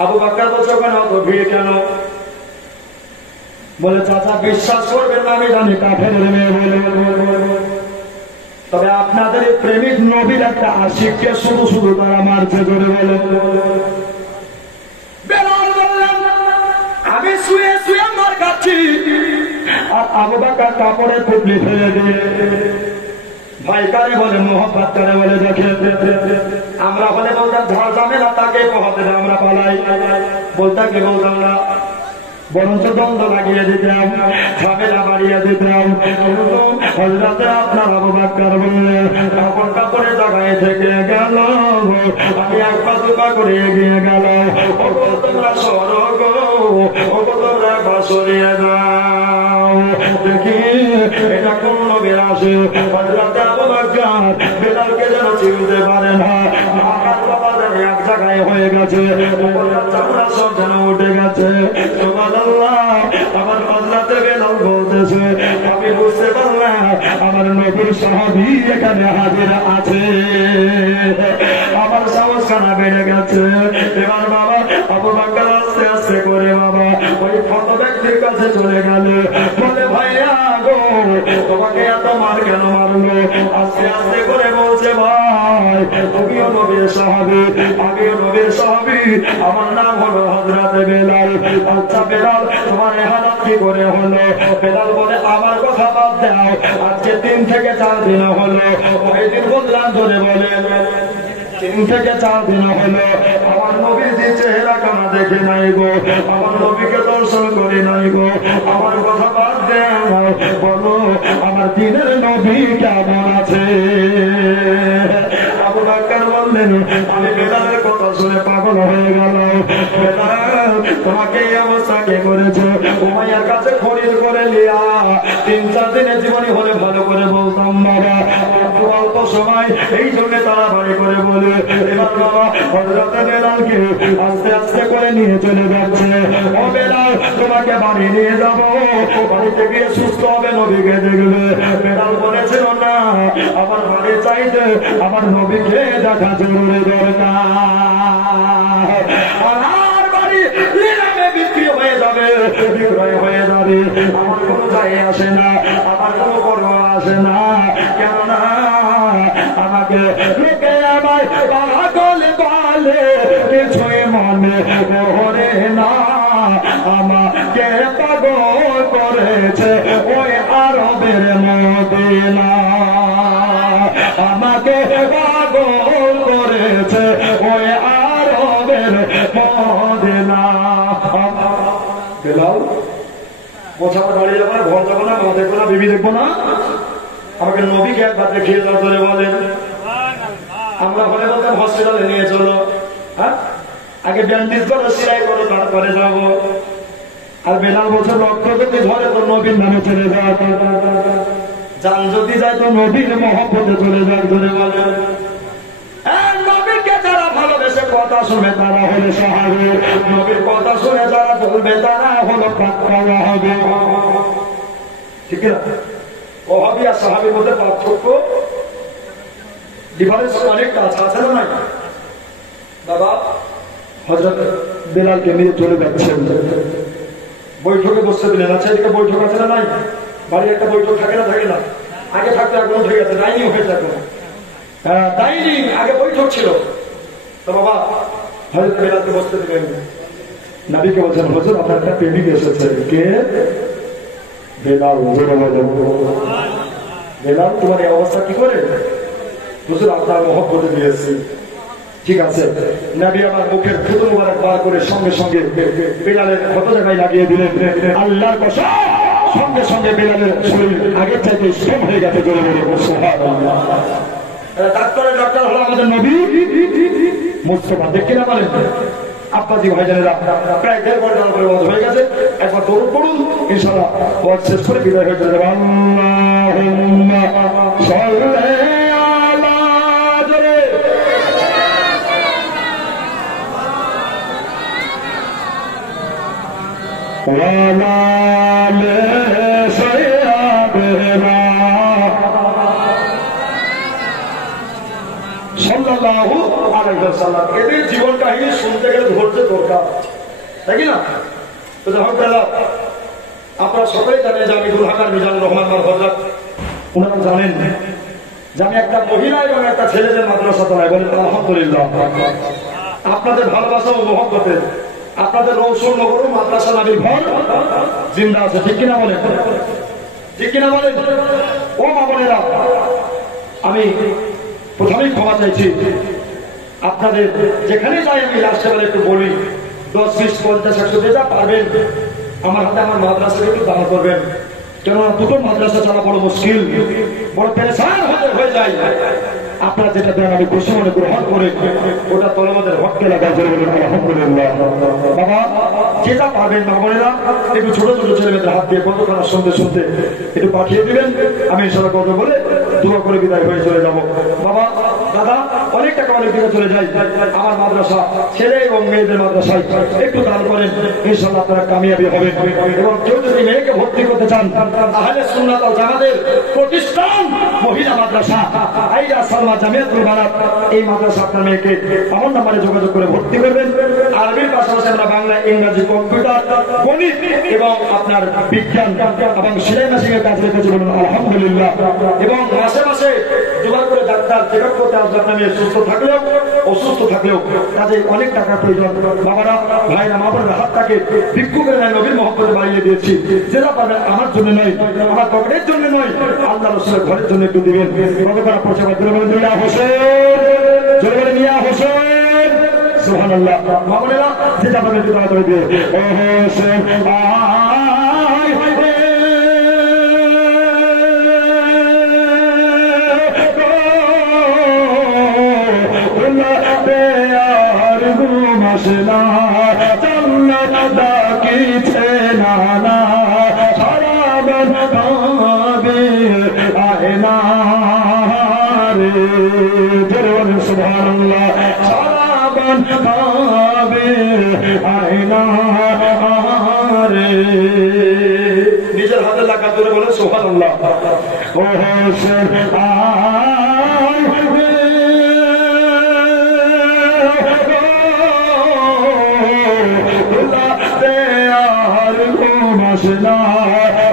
আবু বকর বলছে, ওখানে অত ভিড় কেন? বলে, চাচা বিশ্বাস করবেন না, আমি জানি কাফেরের মেয়ে বলে, তবে আপনাদের প্রেমিক নবীর একটা আশিককে শুধু শুধু তারা মারছে করে বলে। বেলাল বললেন, আমি শুয়ে শুয়ে মার খাচ্ছি, আর আবু বকর কাপড়ে পুটলি ফেলে দিয়ে ভাই কারে বলে, মোহাম্মত কারে বলে। দেখে আমরা হলে বলতাম ঝড় ঝামেলা তাকে পোহাতে, আমরা পালাই, বলতাম কি বলতাম না? বরঞ্চ দ্বন্দ্ব লাগিয়ে দিতাম, ঝামেলা বাড়িয়ে দিতাম। হযরতে আপনার আবু বকর বললেন, কাপড় কাপড়ে জায়গায় থেকে গেল, আমি এক পা দু পা করে এগিয়ে গেল। তোমরা সরো গো, তোমরা সরিয়ে দাও, দেখি এটা কোন নবীর আসে। হযরতে আবু বকর বেলালকে যেন চিনতে পারে না, আমার বাবা যেন এক জায়গায় হয়ে গেছে, চামড়া সব যেন উঠে গেছে। আমার হযরতে বেলাল বলতেছে, আমি বুঝতে পারলাম আমার নবীর সাহাবী এখানে হাজির আছে। আমার সাহস খানা বেড়ে গেছে। এবার বাবা আবু বকর আস্তে আস্তে করে বাবা ওই ক্ষত ব্যক্তির কাছে চলে গেল, বলে ভাইয়া গো, তোমাকে এত মার কেন মারলো? আস্তে আস্তে করে বলছে, ভাই তুমিও নবীর সাহাবী, আমিও নবীর সাহাবী, আমার নাম হলো হযরতে বেলাল। আচ্ছা বেলাল, তোমার হালাত কি করে হলো? বেলাল বলে, আমার কথা বাদ দাও, আজকে 3 থেকে 4 দিন হলো। ওই দিন বললাম ধরে বলে 3 থেকে 4 দিন হলো আমার নবীর যে চেহারা কানা দেখে নাই গো, আমার নবীকে দর্শন করে নাই গো। আমার কথা বাদ দাও, বলো আমার দিনের নবী কেমন আছে? আবু বকর বললেন, আমি বেলালের কথা শুনে পাগল হয়ে গেল। বেলাল, তোমাকে এই অবস্থা কে করেছে? উমাইয়ার কাছে খরিদ করে লিয়া 3-4 দিনের জীবনী হলে ভালো করে বলতাম বাবা, অল্প সময় এই জন্য তাড়াতাড়ি করে বলে। এবার বাবা হযরতে বেলালকে আস্তে আস্তে করে নিয়ে চলে যাচ্ছে। ও বেলাল, তোমাকে বাড়ি নিয়ে যাবো, বাড়িতে গিয়ে সুস্থ হবে, নবীকে দেখবে। বেলাল বলেছিল, না, আমার বাড়ি চাইতে আমার নবীকে দেখা জরুরি দরকার। আমার বাড়ি নিলামে বিক্রি হয়ে যাবে, বিক্রয় হয়ে যাবে, আমার কোনো যায় আসে না, আমার কোনো পরোয়া আসে না। কেননা আমাকে লোকে আমায় পাগল বলে, কিছুই মনে পড়ে না। আমাকে পাগল করেছে ওই আরবের মদিনা, আমাকে পাগল করেছে ওই আরবের মদিনা। বেলাল বলছে, আমার বাড়ি যাবো না, ঘর যাবো না, মা দেখবো না, বিবি দেখবো না, আমাকে নবীকে একবার দেখিয়ে দাও ধরে বলেন। আমরা বলে বলতাম হসপিটালে নিয়ে চলো, হ্যাঁ আগে ব্যান্ডেজ করো, সেলাই করো, তারপরে যাবো। আর বেলাল বলছে, রক্ত যদি ধরে তো নবীর নামে চলে যাক, জান যদি যায় তো নবীর মহব্বতে চলে যাক, ধরে বলে। নবীকে যারা ভালোবেসে কথা শুনে তারা হলে সাহাবী, নবীর কথা শুনে যারা চলবে তারা হলো পাক্কা হবে। ঠিক না? ওহাবী আর সাহাবীর মধ্যে পার্থক্য, ডিফারেন্স অনেকটা আছে না নাই? বাবা হযরত বেলালকে নিয়ে চলে যাচ্ছেন, বৈঠকে বসতে দিলেন। আচ্ছা, এদিকে বৈঠক আছে না নাই? বাড়ির একটা বৈঠক থাকে না, থাকে না? আগে থাকতে এখন উঠে গেছে, ডাইনিং হয়েছে এখন। ডাইনিং আগে বৈঠক ছিল। তো বাবা হযরত বেলালকে বসতে দিলেন। নবীকে বলছেন, হুজুর আপনার একটা প্রেমিক এসেছে। কে? বেলাল। বেলাল, তোমার এই অবস্থা কি করে? হুজুর আপনার মহব্বতে দিয়েছি। ঠিক আছে। নবী আমার মুখের থুতু মুবারক বার করে সঙ্গে সঙ্গে বেলালের ক্ষত জায়গায় লাগিয়ে দিলেন। আল্লাহর কসম, সঙ্গে সঙ্গে বেলালের শরীর আগের চাইতে স্ট্রং হয়ে গেছে। সুবহানাল্লাহ। ডাক্তার হলো আমাদের নবী মুস্তাফা। দেখি না বলেন আব্বাজি ভাইজানেরা, প্রায় 1.5 ঘন্টার উপরে ওয়াজ হয়ে গেছে। একবার দরুদ পড়ুন, ইনশাআল্লাহ ওয়াজ শেষ করে বিদায় হয়ে যাবে। আল্লাহুম্মা সাল্লি আলা জরে ওয়ালা লে সাইয়্যিদিনা সাল্লাল্লাহু আলাইহি ওয়াসাল্লাম। এদের জীবন কাহিনী শুনতে গেলে ধৈর্য দরকার, তাই না? তো যখন আপনারা সকলেই জানেন যে আমি ঢাকার মিজানুর রহমান হযরত, ওনারা জানেন যে আমি একটা মহিলা এবং একটা ছেলেদের মাদ্রাসা চালাই। বলেন আলহামদুলিল্লাহ। আপনাদের ভালোবাসা ও মহব্বতে আপনাদের রৌশন নগর মাদ্রাসা নবীর ঘর জিন্দা আছে। ঠিক কিনা বলেন? ঠিক কিনা বলেন? ও মা বোনেরা, আমি প্রথমেই ক্ষমা চাইছি। আপনাদের যেখানে যাই আমি লাস্টে একটু বলি, 10, 20, 50, 100 যে যা পারবেন আমার হাতে আমার মাদ্রাসাকে একটু দান করবেন, কেননা দুটো মাদ্রাসা চালা বড় মুশকিল, বড় পেরেশান হয়ে যায়। আপনারা যেটা দেন আমি খুশি মনে গ্রহণ করে ওটা তলবাদের হককে লাগাই করে বলুন আলহামদুলিল্লাহ। বাবা যেটা পারবেন না বোনেরা একটু ছোট ছোট ছেলেমেয়েদের হাত দিয়ে কতখানা শুনতে শুনতে একটু পাঠিয়ে দিবেন, আমি ইনশাআল্লাহ কথা বলে দোয়া করে বিদায় হয়ে চলে যাব। বাবা দাদা অনেক টাকা অনেক দিকে চলে যায়, আমার মাদ্রাসা ছেলে এবং মেয়েদের মাদ্রাসায় একটু দান করেন, ইনশাআল্লাহ আপনারা কামিয়াবি হবেন। এবং কেউ যদি মেয়েকে ভর্তি করতে চান আহলে সুন্নাত ওয়াল জামাতের প্রতিষ্ঠান মহিলা মাদ্রাসা আইয়া সালমা জামিয়াতুল বানাত, এই মাদ্রাসা আপনার মেয়েকে আমার নাম্বারে যোগাযোগ করে ভর্তি করবেন। আরবির পাশাপাশি আমরা বাংলা, ইংরেজি, কম্পিউটার, গণিত এবং আপনার বিজ্ঞান এবং সেলাই মেশিন এর কাজ রেখেছি বলুন আলহামদুলিল্লাহ। এবং মাসে মাসে দুবার করে ডাক্তার চেক আপ করতে আসবে আপনার মেয়ে সুস্থ থাকলেও অসুস্থ থাকলেও, কাজে অনেক টাকার প্রয়োজন। বাবারা ভাইরা মা বোনেরা হাতটাকে ভিক্ষুকের ন্যায় নবীর মহব্বতে বাড়িয়ে দিয়েছি, যেটা পারবেন আমার জন্য নয়, আমার পকেটের জন্য নয়, আল্লাহ রাসূলের ঘরের জন্য একটু দিবেন। কতক্ষণ পৌঁছাবার জন্য বলেন মিয়া হোসেন, জোরে বলেন মিয়া হোসেন, সুবহানাল্লাহ। মা বোনেরা যেটা পারবেন একটু তাড়াতাড়ি দিয়ে ও হোসেন আয় আর ঘুমাসনা জান্নাত ডাকিছে নানা সারাবন কাবে আয়না রে, জোরে বলেন সুবহানাল্লাহ। সারাবন কাবে আয়না রে, নিজের হাতে লাগা ধরে বলেন সুবহানাল্লাহ। ও হোসেন আয় ঘুমাসনা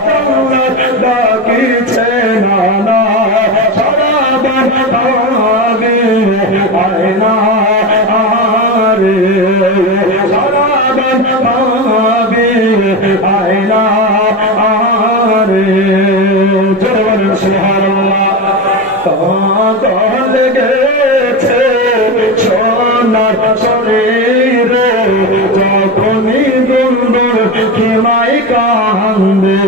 জান্নাত ডাকিছে নানা সারাবন কাবে আয়না রে, সারাবন কাবে আয়না রে, জোরে বলেন সুবহানাল্লাহ। পাগল গেছে সোনার শরীরে যখনই দুন্দুর খিমাই কান্দে,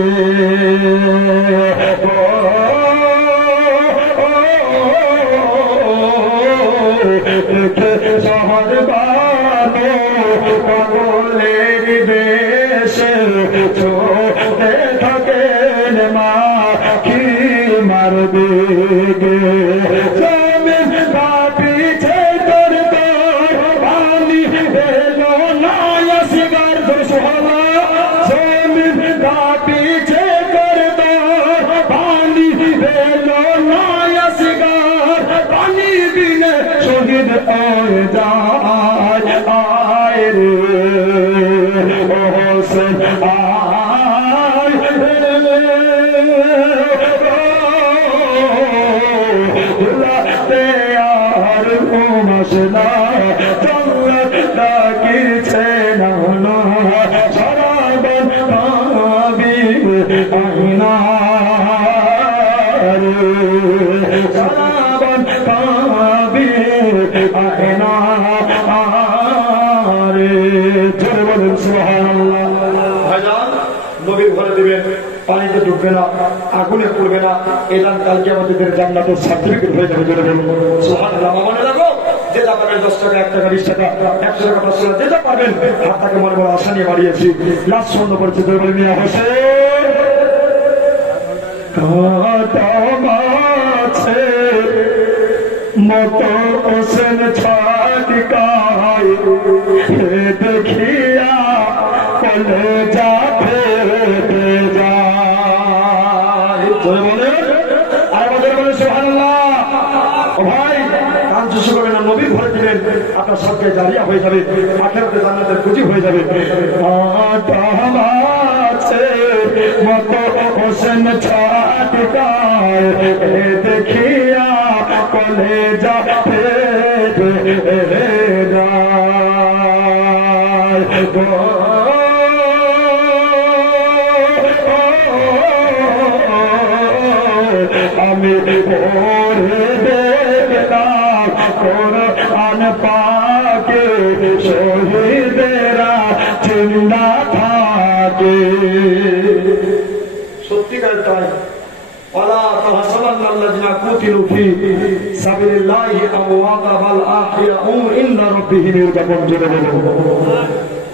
শহর বানো পাগলের বেশে ছোটে থাকেন মা কি মারবে গে, জমিন পিছে তোর পানি এলো না আসিবার দোষলা, জমিন পিছে তোর পানি এলো না আসিবার, পানি বিনে শহীদ হয়ে যায় আয় রে ও হোসেন আয় আর ঘুমাসনা জান্নাত ডাকিছে নানা সারাবন কাবে আয়না রে, সারাবন কাবে আয়না রে, জোরে বলেন সুবহানাল্লাহ। ভাইজান নবীর ঘরে দিবেন, পানিতে ডুববে না, আগুনে পড়বে না, এলান কালকে আমাদের জান্নাতের সার্টিফিকেট হয়ে যাবে, জোরে বলুন সুবহানাল্লাহ। মনে রাখো যেটা পারবেন 10 টাকা, 1 টাকা, 20 টাকা, 100 টাকা, 500 টাকা, যেটা পারবেন হাতটাকে মনে বড় আশা নিয়ে বাড়িয়েছি, লাশ বন্ধ করেছি, জোরে বলে মিয়া হোসেন কাটামাছে মতো হোসেন ছাড়িকায় দেখিয়া কলে যা ফেরতে যায়, জোরে বলে আর বলে বলে সুবহানাল্লাহ। ও ভাই কান চুষে করবেন না, নবীর ঘরে দিবেন, আপনার সবকে জারিয়া হয়ে যাবে, আখিরাতে জান্নাতের খুঁজি হয়ে যাবে। কাটামাছে মতো হোসেন ছাড়িকায় দেখিয়া কলে যা ফেরতে যায়, আমি পড়ে দেখলাম কোরআন পাকে শহীদেরা জিন্দা থাকে। আল্লাযিনা কুতিলু ফি সাবিলিল্লাহি আমওয়াতা বাল আহইয়াউ ইনদা রাব্বিহিম ইরজাকুন।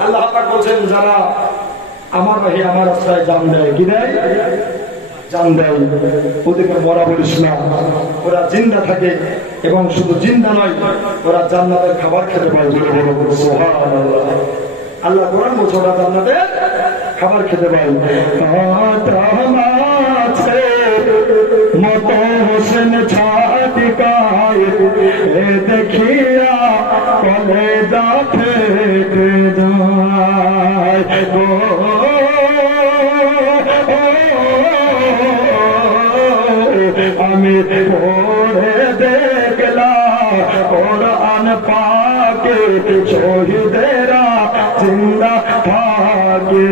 আল্লাহ পাক বলেন যারা আমার রাহে আমার রাস্তায় জান দেয়, কি দেয়? জান দেয়। ওদেরকে মরা বলিস না, ওরা জিন্দা থাকে এবং শুধু জিন্দা নয়, ওরা জান্নাতের খাবার খেতে পায়। সুবহানাল্লাহ। আল্লাহ কোরআন বলছে ওরা জান্নাতের খাবার খেতে পায়। মত হোসেন ছাটিকায় দেখিয়া কলেজা ফেটে যায়। আমি পড়ে দেখলাম কোরআন পাকে শহীদেরা জিন্দা থাকে।